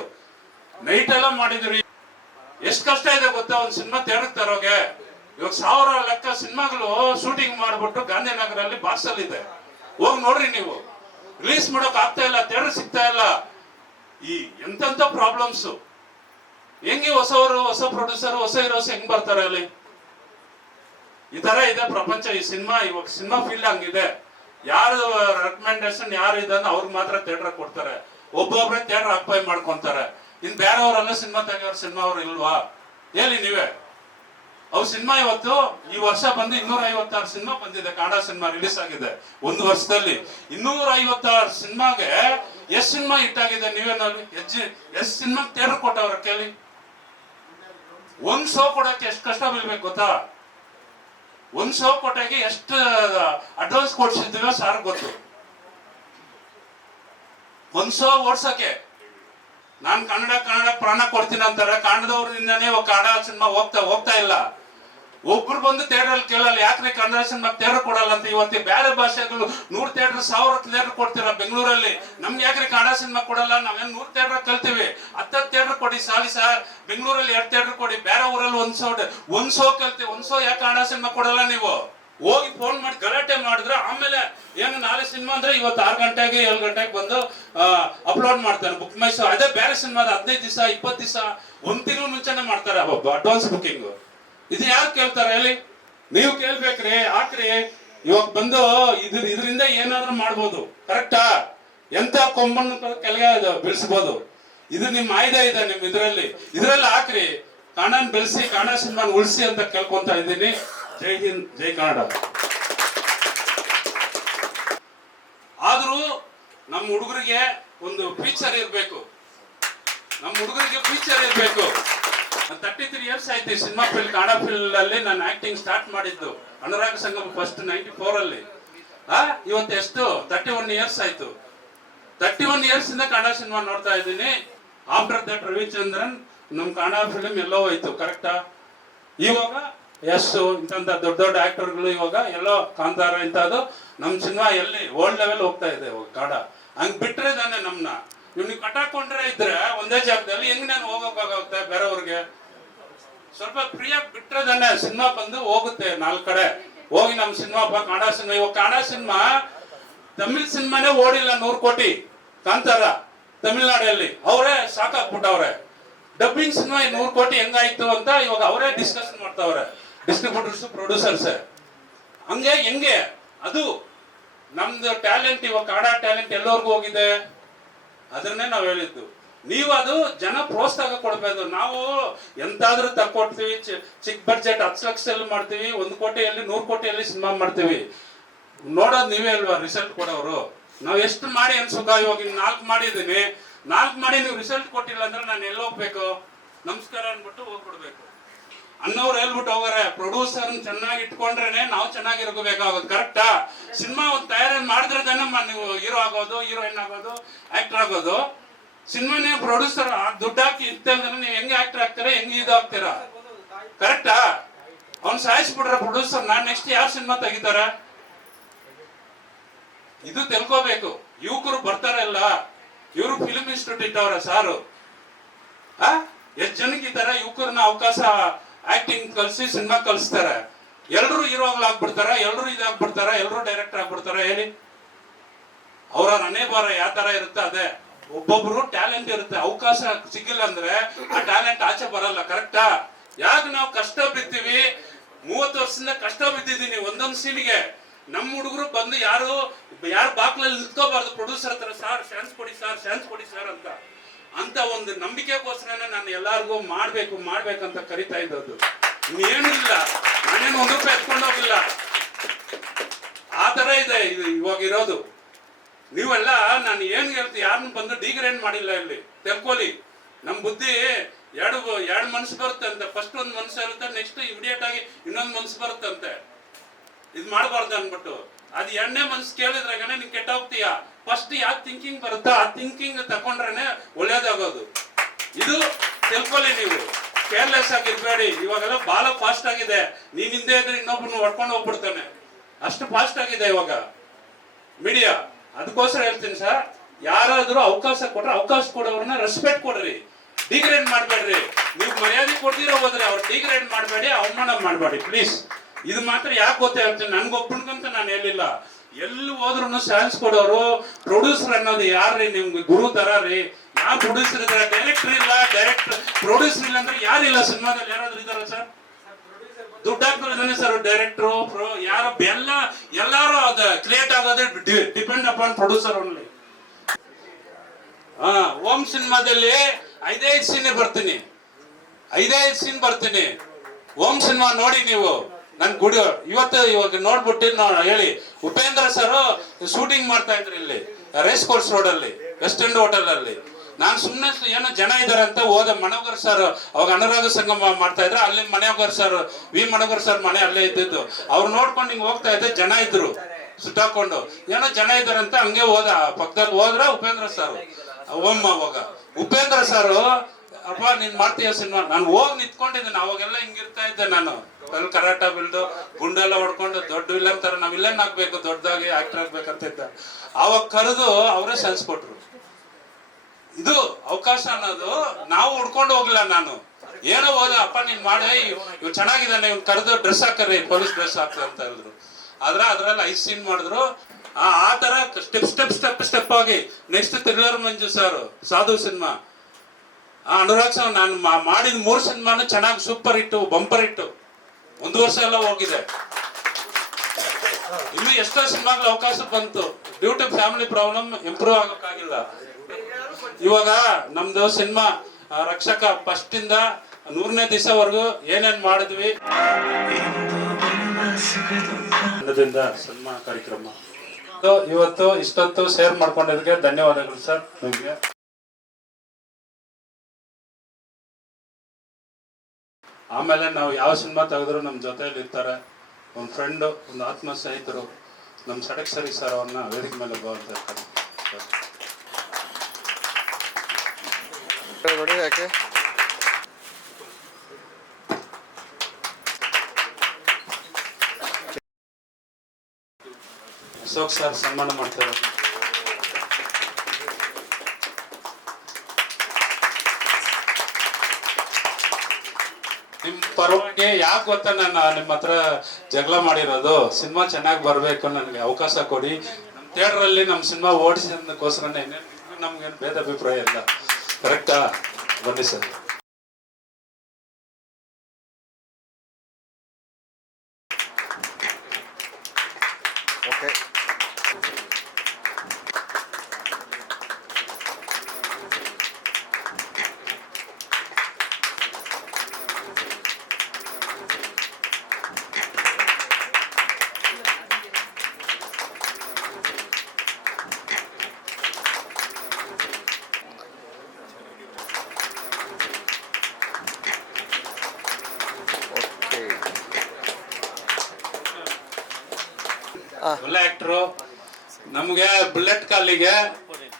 ನೈಟ್ ಎಲ್ಲ ಮಾಡಿದ್ರಿ. ಎಷ್ಟು ಕಷ್ಟ ಇದೆ ಗೊತ್ತಾ ಒಂದು ಸಿನಿಮಾ ಥಿಯೇಟರ್ಗೆ ತರೋಗೆ? ಇವಾಗ 1000 ಲೆಕ್ಕ ಸಿನಿಮಾಗಳು ಶೂಟಿಂಗ್ ಮಾಡ್ಬಿಟ್ಟು ಗಾಂಧಿನಗರಲ್ಲಿ ಬಾಕ್ಸಲ್ಲಿ ಇದೆ, ಹೋಗಿ ನೋಡ್ರಿ ನೀವು. ರಿಲೀಸ್ ಮಾಡೋಕ್ ಆಗ್ತಾ ಇಲ್ಲ, ಥಿಯೇಟರ್ ಸಿಗ್ತಾ ಇಲ್ಲ. ಈ ಎಂತೆಂತ ಪ್ರಾಬ್ಲಮ್ಸ್. ಹೆಂಗೆ ಹೊಸವರು, ಹೊಸ ಪ್ರೊಡ್ಯೂಸರ್, ಹೊಸ ಹೀರೋಸ್ ಹೆಂಗ್ ಬರ್ತಾರೆ ಅಲ್ಲಿ? ಈ ತರ ಇದೆ ಪ್ರಪಂಚ. ಈ ಸಿನಿಮಾ ಇವಾಗ ಸಿನಿಮಾ ಫೀಲ್ಡ್ ಹಂಗಿದೆ. ಯಾರು ರೆಕಮೆಂಡೇಶನ್ ಯಾರು ಇದನ್ನ ಅವ್ರಿಗೆ ಮಾತ್ರ ಥಿಯೇಟರ್ ಕೊಡ್ತಾರೆ, ಒಬ್ಬೊಬ್ರೆ ಥಿಯೇಟರ್ ಆಕ್ಯುಪೈ ಮಾಡ್ಕೊಂತಾರೆ. ಇನ್ ಬೇರೆಯವರೆಲ್ಲ ಸಿನಿಮಾ ತೆಗಿಯೋರು ಸಿನಿಮಾ ಅವ್ರು ಇಲ್ವಾ? ಹೇಳಿ ನೀವೇ. ಅವ್ರ ಸಿನಿಮಾ ಇವತ್ತು ಈ ವರ್ಷ ಬಂದು 256 ಸಿನಿಮಾ ಬಂದಿದೆ. ಕನ್ನಡ ಸಿನಿಮಾ ರಿಲೀಸ್ ಆಗಿದೆ 1 ವರ್ಷದಲ್ಲಿ. 256 ಸಿನಿಮಾಗೆ ಎಷ್ಟು ಸಿನಿಮಾ ಹಿಟ್ ಆಗಿದೆ ನೀವೇನಲ್ಲಿ? ಎಷ್ಟು ಸಿನಿಮಾ ಥಿಯೇಟರ್ ಕೊಟ್ಟವ್ರ ಕೇಳಿ. ಒಂದ್ ಶೋ ಕೊಡಕ್ಕೆ ಎಷ್ಟು ಕಷ್ಟ ಬೀಳ್ಬೇಕು ಗೊತ್ತಾ? ಒಂದ್ ಶೋ ಕೊಟ್ಟಾಗೆ ಎಷ್ಟು ಅಡ್ವಾನ್ಸ್ ಕೊಡ್ಸಿದ್ದೀವೋ ಸಾರ್ ಗೊತ್ತು. ಒಂದ್ ಶೋ ಓಡ್ಸಕ್ಕೆ ನಾನ್ ಕನ್ನಡ ಪ್ರಾಣ ಕೊಡ್ತೀನಿ ಅಂತಾರೆ. ಕನ್ನಡದವ್ರಿಂದಾನೇ ಕನ್ನಡ ಸಿನಿಮಾ ಹೋಗ್ತಾ ಇಲ್ಲ. ಒಬ್ರು ಬಂದು ಥಿಯೇಟರ್ ಕೇಳಲ್ಲ, ಯಾಕ್ರಿ ಕನ್ನಡ ಸಿನಿಮಾ ಥಿಯೇಟರ್ ಕೊಡಲ್ಲ ಅಂತ. ಇವತ್ತು ಬೇರೆ ಭಾಷೆಗಳು 100 ಥಿಯೇಟರ್ 1000 ಥಿಯೇಟರ್ ಕೊಡ್ತೀರಾ ಬೆಂಗಳೂರಲ್ಲಿ, ನಮ್ಗೆ ಯಾಕ್ರಿ ಕನ್ನಡ ಸಿನಿಮಾ ಕೊಡಲ್ಲ? ನಾವೇನ್ 100 ಥಿಯೇಟರ್ ಕಲ್ತೀವಿ, 10 ಥಿಯೇಟರ್ ಕೊಡಿ ಸಾಲಿ ಸರ್. ಬೆಂಗಳೂರಲ್ಲಿ 2 ಥಿಯೇಟರ್ ಕೊಡಿ, ಬೇರೆ ಊರಲ್ಲಿ ಒಂದ್ ಶೋ ಕಲ್ತೀವಿ. ಒಂದ್ ಶೋ ಯಾಕೆ ಕನ್ನಡ ಸಿನಿಮಾ ಕೊಡಲ್ಲ ನೀವು? ಹೋಗಿ ಫೋನ್ ಮಾಡಿ ಗಲಾಟೆ ಮಾಡಿದ್ರೆ ಆಮೇಲೆ ಏನು ನಾಳೆ ಸಿನಿಮಾ ಅಂದ್ರೆ ಇವತ್ತು 6 ಗಂಟೆಗೆ 7 ಗಂಟೆಗೆ ಬಂದು ಅಪ್ಲೋಡ್ ಮಾಡ್ತಾರೆ ಬುಕ್ ಮೈ ಶೋ. ಅದೇ ಬೇರೆ ಸಿನಿಮಾದ 15 ದಿವಸ 20 ದಿವಸ 1 ತಿಂಗಳು ಮುಂಚೆನೆ ಮಾಡ್ತಾರೆ ಅಡ್ವಾನ್ಸ್ ಬುಕಿಂಗ್. ಇದು ಯಾರು ಕೇಳ್ತಾರೆ ಹೇಳಿ? ನೀವು ಕೇಳ್ಬೇಕ್ರಿ, ಹಾಕ್ರಿ. ಇವಾಗ ಬಂದು ಇದರಿಂದ ಏನಾದ್ರೂ ಮಾಡ್ಬೋದು, ಕರೆಕ್ಟಾ? ಎಂತ ಕೊಂಬನ್ನು ಕೆಳಗೆ ಬೆಳೆಸಬಹುದು. ಇದು ನಿಮ್ ಆಯ್ದೆ ಇದೆ ನಿಮ್ ಇದ್ರಲ್ಲಿ ಹಾಕ್ರಿ. ಕನ್ನಡ ಬೆಳೆಸಿ, ಕನ್ನಡ ಸಿನಿಮಾ ಉಳಿಸಿ ಅಂತ ಕೇಳ್ಕೊಂತ ಇದ್ದೀನಿ. ಜೈ ಹಿಂದ್, ಜೈ ಕನ್ನಡ. ಆದ್ರೂ ನಮ್ಮ ಹುಡುಗರಿಗೆ ಒಂದು ಫ್ಯೂಚರ್ ಇರ್ಬೇಕು. 33 ಇಯರ್ಸ್ ಆಯ್ತು ಸಿನಿಮಾ ಫೀಲ್ಡ್, ಕನ್ನಡ ಫೀಲ್ಡ್ ಅಲ್ಲಿ ನಾನು ಆಕ್ಟಿಂಗ್ ಸ್ಟಾರ್ಟ್ ಮಾಡಿದ್ದು. ಅನುರಾಗ ಸಂಗಮ ಫಸ್ಟ್ 94 ಅಲ್ಲಿ. ಇವತ್ತು ಎಷ್ಟು 31 ಇಯರ್ಸ್ ಆಯ್ತು. 31 ಇಯರ್ಸ್ ಇಂದ ಕನ್ನಡ ಸಿನಿಮಾ ನೋಡ್ತಾ ಇದ್ದೀನಿ. ಆಫ್ಟರ್ ದಟ್ ರವಿಚಂದ್ರನ್ ನಮ್ ಕನ್ನಡ ಫಿಲ್ಮ್ ಎಲ್ಲೋ ಹೋಯ್ತು, ಕರೆಕ್ಟಾ? ಇವಾಗ ಇಂತ ದೊಡ್ಡ ಆಕ್ಟರ್ಗಳು ಇವಾಗ ಎಲ್ಲೋ ಕಾಂತಾರ ಇಂಥದ್ದು ನಮ್ ಸಿನಿಮಾ ಎಲ್ಲಿ ವರ್ಲ್ಡ್ ಲೆವೆಲ್ ಹೋಗ್ತಾ ಇದೆ ಇವಾಗ ಕನ್ನಡ. ಹಂಗ್ ಬಿಟ್ರೆ ತಾನೆ ನಮ್ನ ನೀವು ಕಟ್ಟಾಕೊಂಡ್ರೆ ಇದ್ರೆ ಒಂದೇ ಜಾಗದಲ್ಲಿ ಹೆಂಗ್ ನಾನು ಹೋಗೋಕ್ಕಾಗುತ್ತೆ ಬೇರೆಯವ್ರಿಗೆ? ಸ್ವಲ್ಪ ಫ್ರೀಯಾಗಿ ಬಿಟ್ರೆ ತಾನೆ ಸಿನಿಮಾ ಬಂದು ಹೋಗುತ್ತೆ 4 ಕಡೆ ಹೋಗಿ. ನಮ್ ಸಿನಿಮಾ ಕನ್ನಡ ಸಿನಿಮಾ, ಇವಾಗ ಕನ್ನಡ ಸಿನಿಮಾ ತಮಿಳ್ ಸಿನಿಮಾನೇ ಓಡಿಲ್ಲ 100 ಕೋಟಿ. ಕಾಂತಾರ ತಮಿಳ್ನಾಡಲ್ಲಿ ಅವರೇ ಸಾಕಾಗ್ಬಿಟ್ಟವ್ರೆ. ಡಬ್ಬಿಂಗ್ ಸಿನಿಮಾ 100 ಕೋಟಿ ಹೆಂಗಾಯ್ತು ಅಂತ ಇವಾಗ ಅವರೇ ಡಿಸ್ಕಷನ್ ಮಾಡ್ತಾವ್ರೆ, ಡಿಸ್ಟ್ರಿಬ್ಯೂಟರ್ಸ್ ಪ್ರೊಡ್ಯೂಸರ್ಸ್. ಹೆಂಗೆ ಅದು ನಮ್ದು ಟ್ಯಾಲೆಂಟ್, ಇವಾಗ ಕನ್ನಡ ಟ್ಯಾಲೆಂಟ್ ಎಲ್ಲರಿಗೂ ಹೋಗಿದೆ. ಅದನ್ನೇ ನಾವು ಹೇಳಿದ್ದು. ನೀವು ಅದು ಜನ ಪ್ರೋತ್ಸಾಹ ಕೊಡ್ಬೇಕು. ನಾವು ಎಂತಾದ್ರೂ ತಕ್ಕೊಡ್ತೀವಿ, ಚಿಕ್ಕ ಬಡ್ಜೆಟ್ 10 ಲಕ್ಷದಲ್ಲಿ ಮಾಡ್ತೀವಿ, 1 ಕೋಟಿಯಲ್ಲಿ 100 ಕೋಟಿಯಲ್ಲಿ ಸಿನಿಮಾ ಮಾಡ್ತೀವಿ. ನೋಡೋದು ನೀವೇ ಅಲ್ವಾ ರಿಸಲ್ಟ್ ಕೊಡೋರು. ನಾವು ಎಷ್ಟು ಮಾಡಿ ಅನ್ಸುಕ? ಇವಾಗ 4 ಮಾಡಿದ್ದೀನಿ, 4 ಮಾಡಿ ನೀವು ರಿಸಲ್ಟ್ ಕೊಟ್ಟಿಲ್ಲ ಅಂದ್ರೆ ನಾನು ಎಲ್ಲಿ ಹೋಗ್ಬೇಕು? ನಮಸ್ಕಾರ ಅನ್ಬಿಟ್ಟು ಹೋಗ್ಬಿಡ್ಬೇಕು. ಅನ್ನೋರು ಹೇಳ್ಬಿಟ್ಟು ಹೋಗಾರೆ. ಪ್ರೊಡ್ಯೂಸರ್ ಚೆನ್ನಾಗಿ ಇಟ್ಕೊಂಡ್ರೇನೆ ನಾವು ಚೆನ್ನಾಗಿರ್ಬೇಕಾಗೋದು, ಕರೆಕ್ಟಾ? ಸಿನಿಮಾ ಒಂದು ತಯಾರಿ ಮಾಡಿದ್ರೆ ತಾನೇ ನೀವು ಹೀರೋ ಆಗೋದು, ಹೀರೋಯಿನ್ ಆಗೋದು, ಆಕ್ಟರ್ ಆಗೋದು. ಸಿನಿಮಾನೇ ಪ್ರೊಡ್ಯೂಸರ್ ದುಡ್ಡು ಹಾಕಿ ಇತ್ತಂದ್ರೆ ನೀವು ಹೆಂಗೆ ಆಕ್ಟರ್ ಆಗ್ತೀರಾ, ಹೆಂಗೆ ಇದಾಗ್ತೀರಾ? ಕರೆಕ್ಟಾ? ಅವ್ನು ಸಾಯಿಸ್ಬಿಟ್ರೆ ಪ್ರೊಡ್ಯೂಸರ್, ನೆಕ್ಸ್ಟ್ ಯಾರು ಸಿನಿಮಾ ತೆಗಿತಾರೆ? ಇದು ತಿಳ್ಕೋಬೇಕು. ಯುವಕರು ಬರ್ತಾರಲ್ಲ, ಇವರು ಫಿಲ್ಮ್ ಇನ್ಸ್ಟಿಟ್ಯೂಟ್ ಅವರ ಸಾರು. ಎಷ್ಟು ಜನಕ್ಕೆ ಈ ತರ ಯುವಕರನ್ನ ಅವಕಾಶ ಆಕ್ಟಿಂಗ್ ಕಲ್ಸಿ ಸಿನಿಮಾ ಕಲಿಸ್ತಾರೆ. ಎಲ್ಲರೂ ಹೀರೋಗಳಾಗ್ಬಿಡ್ತಾರೆ, ಎಲ್ಲರೂ ಇದಾಗ್ಬಿಡ್ತಾರೆ, ಎಲ್ಲರೂ ಡೈರೆಕ್ಟರ್ ಆಗ್ಬಿಡ್ತಾರೆ. ಹೇಳಿ, ಅವರ ಹಣೆ ಬಾರ ಯಾವ ತರ ಇರುತ್ತೆ ಅದೇ. ಒಬ್ಬೊಬ್ರು ಟ್ಯಾಲೆಂಟ್ ಇರುತ್ತೆ, ಅವಕಾಶ ಸಿಕ್ಕಿಲ್ಲ ಅಂದ್ರೆ ಆ ಟ್ಯಾಲೆಂಟ್ ಆಚೆ ಬರಲ್ಲ, ಕರೆಕ್ಟಾ? ಯಾಕೆ ನಾವು ಕಷ್ಟ ಬಿದ್ದೀವಿ? 30 ವರ್ಷದಿಂದ ಕಷ್ಟ ಬಿದ್ದಿದ್ದೀನಿ ಒಂದೊಂದು ಸೀನಿಗೆ. ನಮ್ಮ ಹುಡುಗರು ಬಂದು ಯಾರು ಬಾಕ್ಲಲ್ಲಿ ನಿಂತ್ಕೋಬಾರ್ದು ಪ್ರೊಡ್ಯೂಸರ್ ಹತ್ರ, ಸರ್ ಚಾನ್ಸ್ ಕೊಡಿ ಸರ್, ಚಾನ್ಸ್ ಕೊಡಿ ಸರ್ ಅಂತ ಒಂದು ನಂಬಿಕೆಗೋಸ್ಕರನೇ ನಾನು ಎಲ್ಲಾರ್ಗು ಮಾಡ್ಬೇಕಂತ ಕರಿತಾ ಇದ್ದದ್ದು. ಇನ್ನೇನು ಇಲ್ಲ, ನಾನೇನು 1 ರೂಪಾಯಿ ಎತ್ಕೊಂಡು ಹೋಗಿಲ್ಲ. ಆ ತರ ಇದೆ ಇದು ಇವಾಗ ಇರೋದು. ನೀವೆಲ್ಲ ನಾನು ಏನ್ ಹೇಳ್ತೀನಿ, ಯಾರನ್ನ ಬಂದು ಡಿಗ್ರೇಡ್ ಮಾಡಿಲ್ಲ ಇಲ್ಲಿ, ತೆಳ್ಕೊಳ್ಳಿ. ನಮ್ಮ ಬುದ್ಧಿ ಎರಡು ಮನಸ್ಸು ಬರುತ್ತಂತೆ. ಫಸ್ಟ್ ಒಂದು ಮನಸ್ಸು ಇರುತ್ತೆ, ನೆಕ್ಸ್ಟ್ ಇಮಿಡಿಯೇಟ್ ಆಗಿ ಇನ್ನೊಂದು ಮನಸ್ಸು ಬರುತ್ತಂತೆ. ಇದು ಮಾಡಬಾರ್ದು ಅಂದ್ಬಿಟ್ಟು ಅದು ಎಣ್ಣೆ ಮನಸ್ಸು ಕೇಳಿದ್ರಾಗನೆ ನೀನ್ ಕೆಟ್ಟ ಹೋಗ್ತೀಯ. ಫಸ್ಟ್ ಯಾವ ಥಿಂಕಿಂಗ್ ಬರುತ್ತೋ ಆ ಥಿಂಕಿಂಗ್ ತಕೊಂಡ್ರೇನೆ ಒಳ್ಳೇದಾಗೋದು. ಇದು ತಿಳ್ಕೊಳ್ಳಿ ನೀವು. ಕೇರ್ಲೆಸ್ ಆಗಿರ್ಬೇಡಿ. ಇವಾಗೆಲ್ಲ ಬಹಳ ಫಾಸ್ಟ್ ಆಗಿದೆ. ನೀನ್ ಹಿಂದೆ ಇದ್ರೆ ಇನ್ನೊಬ್ಬನ ಹೊಡ್ಕೊಂಡು ಹೋಗ್ಬಿಡ್ತಾನೆ, ಅಷ್ಟು ಫಾಸ್ಟ್ ಆಗಿದೆ ಇವಾಗ ಮೀಡಿಯಾ. ಅದಕ್ಕೋಸ್ಕರ ಹೇಳ್ತೀನಿ ಸರ್, ಯಾರಾದ್ರೂ ಅವಕಾಶ ಕೊಟ್ರೆ ಅವಕಾಶ ಕೊಡೋರನ್ನ ರೆಸ್ಪೆಕ್ಟ್ ಕೊಡ್ರಿ, ಡಿಗ್ರೇಡ್ ಮಾಡಬೇಡ್ರಿ. ನೀವು ಮರ್ಯಾದೆ ಕೊಡ್ದಿರೋ ಹೋದ್ರೆ ಅವ್ರು ಡಿಗ್ರೇಡ್ ಮಾಡಬೇಡಿ, ಅವಮಾನ ಮಾಡಬೇಡಿ ಪ್ಲೀಸ್. ಇದು ಮಾತ್ರ ಯಾಕೆ ಗೊತ್ತೇ ಹೇಳ್ತೀನಿ, ನನ್ಗೊಬ್ಬನಿಗಂತ ನಾನು ಹೇಳಿಲ್ಲ. ಎಲ್ಲಿ ಹೋದ್ರು ಚಾನ್ಸ್ ಕೊಡೋರು ಪ್ರೊಡ್ಯೂಸರ್ ಅನ್ನೋದು ಯಾರ್ರಿ? ನಿಮ್ಗೆ ಗುರು ತರ ರೀ. ಯಾವ ಪ್ರೊಡ್ಯೂಸರ್ ಇದಾರೆ? ಡೈರೆಕ್ಟರ್ ಇಲ್ಲ, ಪ್ರೊಡ್ಯೂಸರ್ ಇಲ್ಲ ಅಂದ್ರೆ ಯಾರಿಲ್ಲ ಸಿನಿಮಾದಲ್ಲಿ? ಯಾರಾದ್ರೂ ಇದಾರ ಸರ್? ದುಡ್ಡು ಹಾಕ್ತಾರೆ ಸರ್ ಡೈರೆಕ್ಟ್ರು, ಯಾರು ಎಲ್ಲಾರು ಅದ ಕ್ರಿಯೇಟ್ ಆಗೋದೇ depend upon producer only. Om ಸಿನಿಮಾದಲ್ಲಿ 5 ಸೀನ್ ಬರ್ತೀನಿ, 5 ಸೀನ್ ಬರ್ತೀನಿ. ಓಮ್ ಸಿನಿಮಾ ನೋಡಿ ನೀವು. ನನ್ ಗುಡಿ ಇವಾಗ ನೋಡ್ಬಿಟ್ಟು ಹೇಳಿ, ಉಪೇಂದ್ರ ಸರ್ ಶೂಟಿಂಗ್ ಮಾಡ್ತಾ ಇದ್ರು ಇಲ್ಲಿ ರೇಸ್ ಕೋರ್ಸ್ ರೋಡ್ ಅಲ್ಲಿ, ವೆಸ್ಟ್ ಎಂಡ್ ಹೋಟೆಲ್ ಅಲ್ಲಿ. ನಾನು ಸುಮ್ಮನೆ ಏನೋ ಜನ ಇದಾರೆ ಅಂತ ಹೋದ. ಮನೋಗರ್ ಸರ್ ಅವಾಗ ಅನುರಾಗ ಸಂಗಮ ಮಾಡ್ತಾ ಇದ್ರೆ, ಅಲ್ಲಿ ಮನೋಗರ್ ಸರ್, ಮನೋಗರ್ ಸರ್ ಮನೆ ಅಲ್ಲೇ ಇದ್ದಿದ್ದು. ಅವ್ರು ನೋಡ್ಕೊಂಡು ಹಿಂಗ್ ಹೋಗ್ತಾ ಇದ್ದೆ, ಜನ ಇದ್ರು ಸುಟ್ಟಾಕೊಂಡು. ಏನೋ ಜನ ಇದಾರಂತ ಹಂಗೆ ಹೋದ. ಪಕ್ಕದಲ್ಲಿ ಹೋದ್ರ ಉಪೇಂದ್ರ ಸರ್ ಓಮ್. ಅವಾಗ ಉಪೇಂದ್ರ ಸರ್, ಅಪ್ಪ ನೀನ್ ಮಾಡ್ತೀಯ ಸಿನಿಮಾ? ನಾನು ಹೋಗಿ ನಿಂತ್ಕೊಂಡಿದ್ದೇನೆ. ಅವಾಗೆಲ್ಲ ಹಿಂಗಿರ್ತಾ ಇದ್ದೆ ನಾನು, ಅಲ್ಲಿ ಕರಾಟ ಬಿಲ್ದು ಗುಂಡೆಲ್ಲ ಹೊಡ್ಕೊಂಡು ದೊಡ್ಡ ವಿಲನ್ ತರ ನಾವ್ ವಿಲನ್ ಆಗ್ಬೇಕು, ದೊಡ್ಡದಾಗಿ ಆಕ್ಟರ್ ಆಗ್ಬೇಕಂತ ಇದ್ದ. ಅವಾಗ ಕರೆದು ಅವರೇ ಸೆನ್ಸ್ ಕೊಟ್ರು. ಇದು ಅವಕಾಶ ಅನ್ನೋದು ನಾವು ಹುಡ್ಕೊಂಡು ಹೋಗಿಲ್ಲ. ನಾನು ಏನೋ ಹೋದ, ಅಪ್ಪ ನೀನ್ ಮಾಡಿ, ಇವ್ ಚೆನ್ನಾಗಿದ್ದಾನೆ, ಇವ್ ಕರೆದು ಡ್ರೆಸ್ ಹಾಕರಿ, ಪೊಲೀಸ್ ಡ್ರೆಸ್ ಹಾಕ ಅಂತ ಹೇಳಿದ್ರು. ಅದ್ರಲ್ಲಿ 5 ಸೀನ್ ಮಾಡಿದ್ರು. ಆ ತರ ಸ್ಟೆಪ್ ಆಗಿ ನೆಕ್ಸ್ಟ್ ಥ್ರಿಲ್ಲರ್ ಮಂಜು ಸರ್ ಸಾಧು ಸಿನಿಮಾ, ಅನುರಾಗ್ ಸರ್ ನಾನು ಮಾಡಿದ 3 ಸಿನಿಮಾನು ಚೆನ್ನಾಗಿ ಸೂಪರ್ ಹಿಟ್ಟು, ಬಂಪರ್ ಹಿಟ್ಟು. 1 ವರ್ಷ ಎಲ್ಲ ಹೋಗಿದೆ. ಇನ್ನು ಎಷ್ಟೋ ಸಿನಿಮಾಗಳ ಅವಕಾಶ ಬಂತು. Due to family problem improve ಆಗೋಕ್ಕಾಗಿಲ್ಲ. ಇವಾಗ ನಮ್ದು ಸಿನಿಮಾ ರಕ್ಷಕ ಫಸ್ಟ್ ಇಂದ 100ನೇ ದಿವಸವರೆಗೂ ಏನೇನ್ ಮಾಡಿದ್ವಿ ಸಿನಿಮಾ ಕಾರ್ಯಕ್ರಮ. ಇವತ್ತು ಇಷ್ಟೊತ್ತು ಶೇರ್ ಮಾಡ್ಕೊಂಡಿದ್ದಕ್ಕೆ ಧನ್ಯವಾದಗಳು ಸರ್ ನಿಮಗೆ. ಆಮೇಲೆ ನಾವು ಯಾವ ಸಿನಿಮಾ ತೆಗೆದ್ರು ನಮ್ಮ ಜೊತೆಯಲ್ಲಿ ಇರ್ತಾರೆ. ಒಂದು ಫ್ರೆಂಡು, ಒಂದು ಆತ್ಮ ಸ್ನೇಹಿತರು ನಮ್ಮ ಷಡಕ್ಷರಿ ಸರ್ ಅವ್ರನ್ನ ವೇದಿಕೆ ಮೇಲೆ ಬರ್ತಾ ಇರ್ತಾರೆ. ಯಾಕೆ ಅಶೋಕ್ ಸರ್ ಸನ್ಮಾನ ಮಾಡ್ತಾರೆ. ನಿಮ್ ಪರವಾಗಿ ಯಾಕೆ ಗೊತ್ತಾ ನಾನು ನಿಮ್ಮ ಹತ್ರ ಜಗಳ ಮಾಡಿರೋದು? ಸಿನಿಮಾ ಚೆನ್ನಾಗಿ ಬರ್ಬೇಕು, ನನಗೆ ಅವಕಾಶ ಕೊಡಿ. ನಮ್ಮ ಥಿಯೇಟರ್ ಅಲ್ಲಿ ನಮ್ಮ ಸಿನಿಮಾ ಓಡಿಸೋದಕ್ಕೋಸ್ಕರನೇ, ನಮ್ಗೇನು ಭೇದ ಅಭಿಪ್ರಾಯ ಇಲ್ಲ. ಕರೆಕ್ಟಾ? ಬನ್ನಿ ಸರ್. ಓಕೆ. ಒಳ್ಳೆ ಆಕ್ಟ್ರು. ನಮ್ಗೆ ಬುಲೆಟ್ ಕಾಲಿಗೆ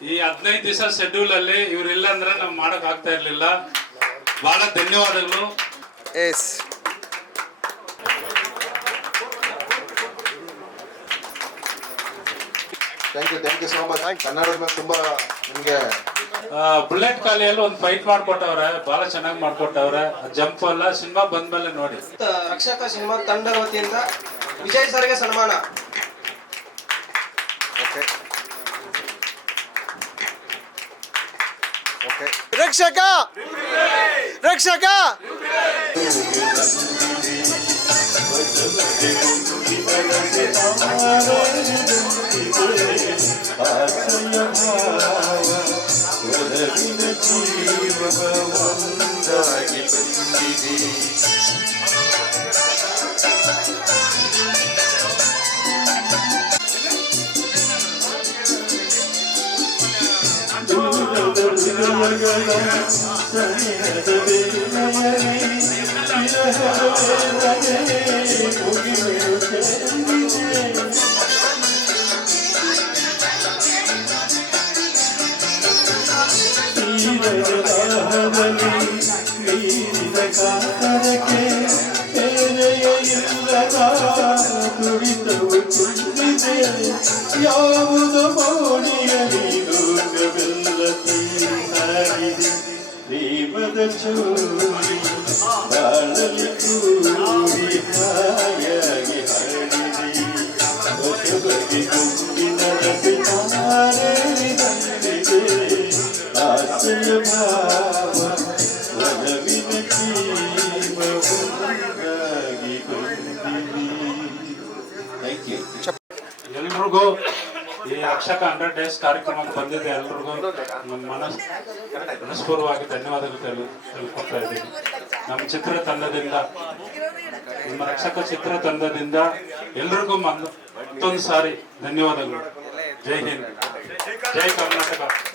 ಈ 15 ದಿವಸ ಶೆಡ್ಯೂಲ್ ಅಲ್ಲಿ ಇವ್ರು ಇಲ್ಲ ಅಂದ್ರೆ ನಾವು ಮಾಡಕ್ ಆಗ್ತಾ ಇರ್ಲಿಲ್ಲ. ಬಹಳ ಧನ್ಯವಾದಗಳು. Thank you so much. ಕನ್ನಡದ ಮೇಲೆ ತುಂಬಾ ನಿಮ್ಗೆ ಬುಲೆಟ್ ಕಾಲಿಯಲ್ಲಿ ಒಂದು ಫೈಟ್ ಮಾಡ್ಕೊಟ್ಟವ್ರೆ, ಬಹಳ ಚೆನ್ನಾಗಿ ಮಾಡ್ಕೊಟ್ಟವ್ರೆ. ಜಂಪ್ ಎಲ್ಲ ಸಿನಿಮಾ ಬಂದ್ಮೇಲೆ ನೋಡಿ. ರಕ್ಷಕ ಸಿನಿಮಾ ತಂಡದ ವತಿಯಿಂದ ವಿಜಯ್ ಸರ್ಗೆ ಸನ್ಮಾನ. ರಕ್ಷಕ ರಕ್ಷಕ ಯಾವುದು ಮೋಡಿಯಲಿ ಲೋಕವೆಲ್ಲತಿ ಹಾಡಿದೆ ಪ್ರೇಮದ ಚೋರಿ ಬಾಳಲಿ ಕೂಡಿ ಹಾಯಾಗಿ ಹಾಡಿದೆ ಹೊಸಬಗೆ ಗುಂಪಿನ ರಸಿತಾರೇರಿದೆ ಆಸೆಯ ಭಾವ ಒಲವಿನ ಜೀವವಾಗಿ ಬಂದಿದೆ. Thank you. ಎಲ್ರಿಗೂ ಈ ರಕ್ಷಕ 100 ಡೇಸ್ ಕಾರ್ಯಕ್ರಮಕ್ಕೆ ಬಂದಿದೆ ಎಲ್ರಿಗೂ ನಮ್ಮ ಮನಸ್ಪೂರ್ವವಾಗಿ ಧನ್ಯವಾದಗಳು ತಿಳ್ಕೊಳ್ತಾ ಇದ್ದೀನಿ. ನಮ್ಮ ಚಿತ್ರತಂಡದಿಂದ, ನಿಮ್ಮ ರಕ್ಷಕ ಚಿತ್ರತಂಡದಿಂದ ಎಲ್ರಿಗೂ ಮತ್ತೊಂದು ಸಾರಿ ಧನ್ಯವಾದಗಳು. ಜೈ ಹಿಂದ್, ಜೈ ಕರ್ನಾಟಕ.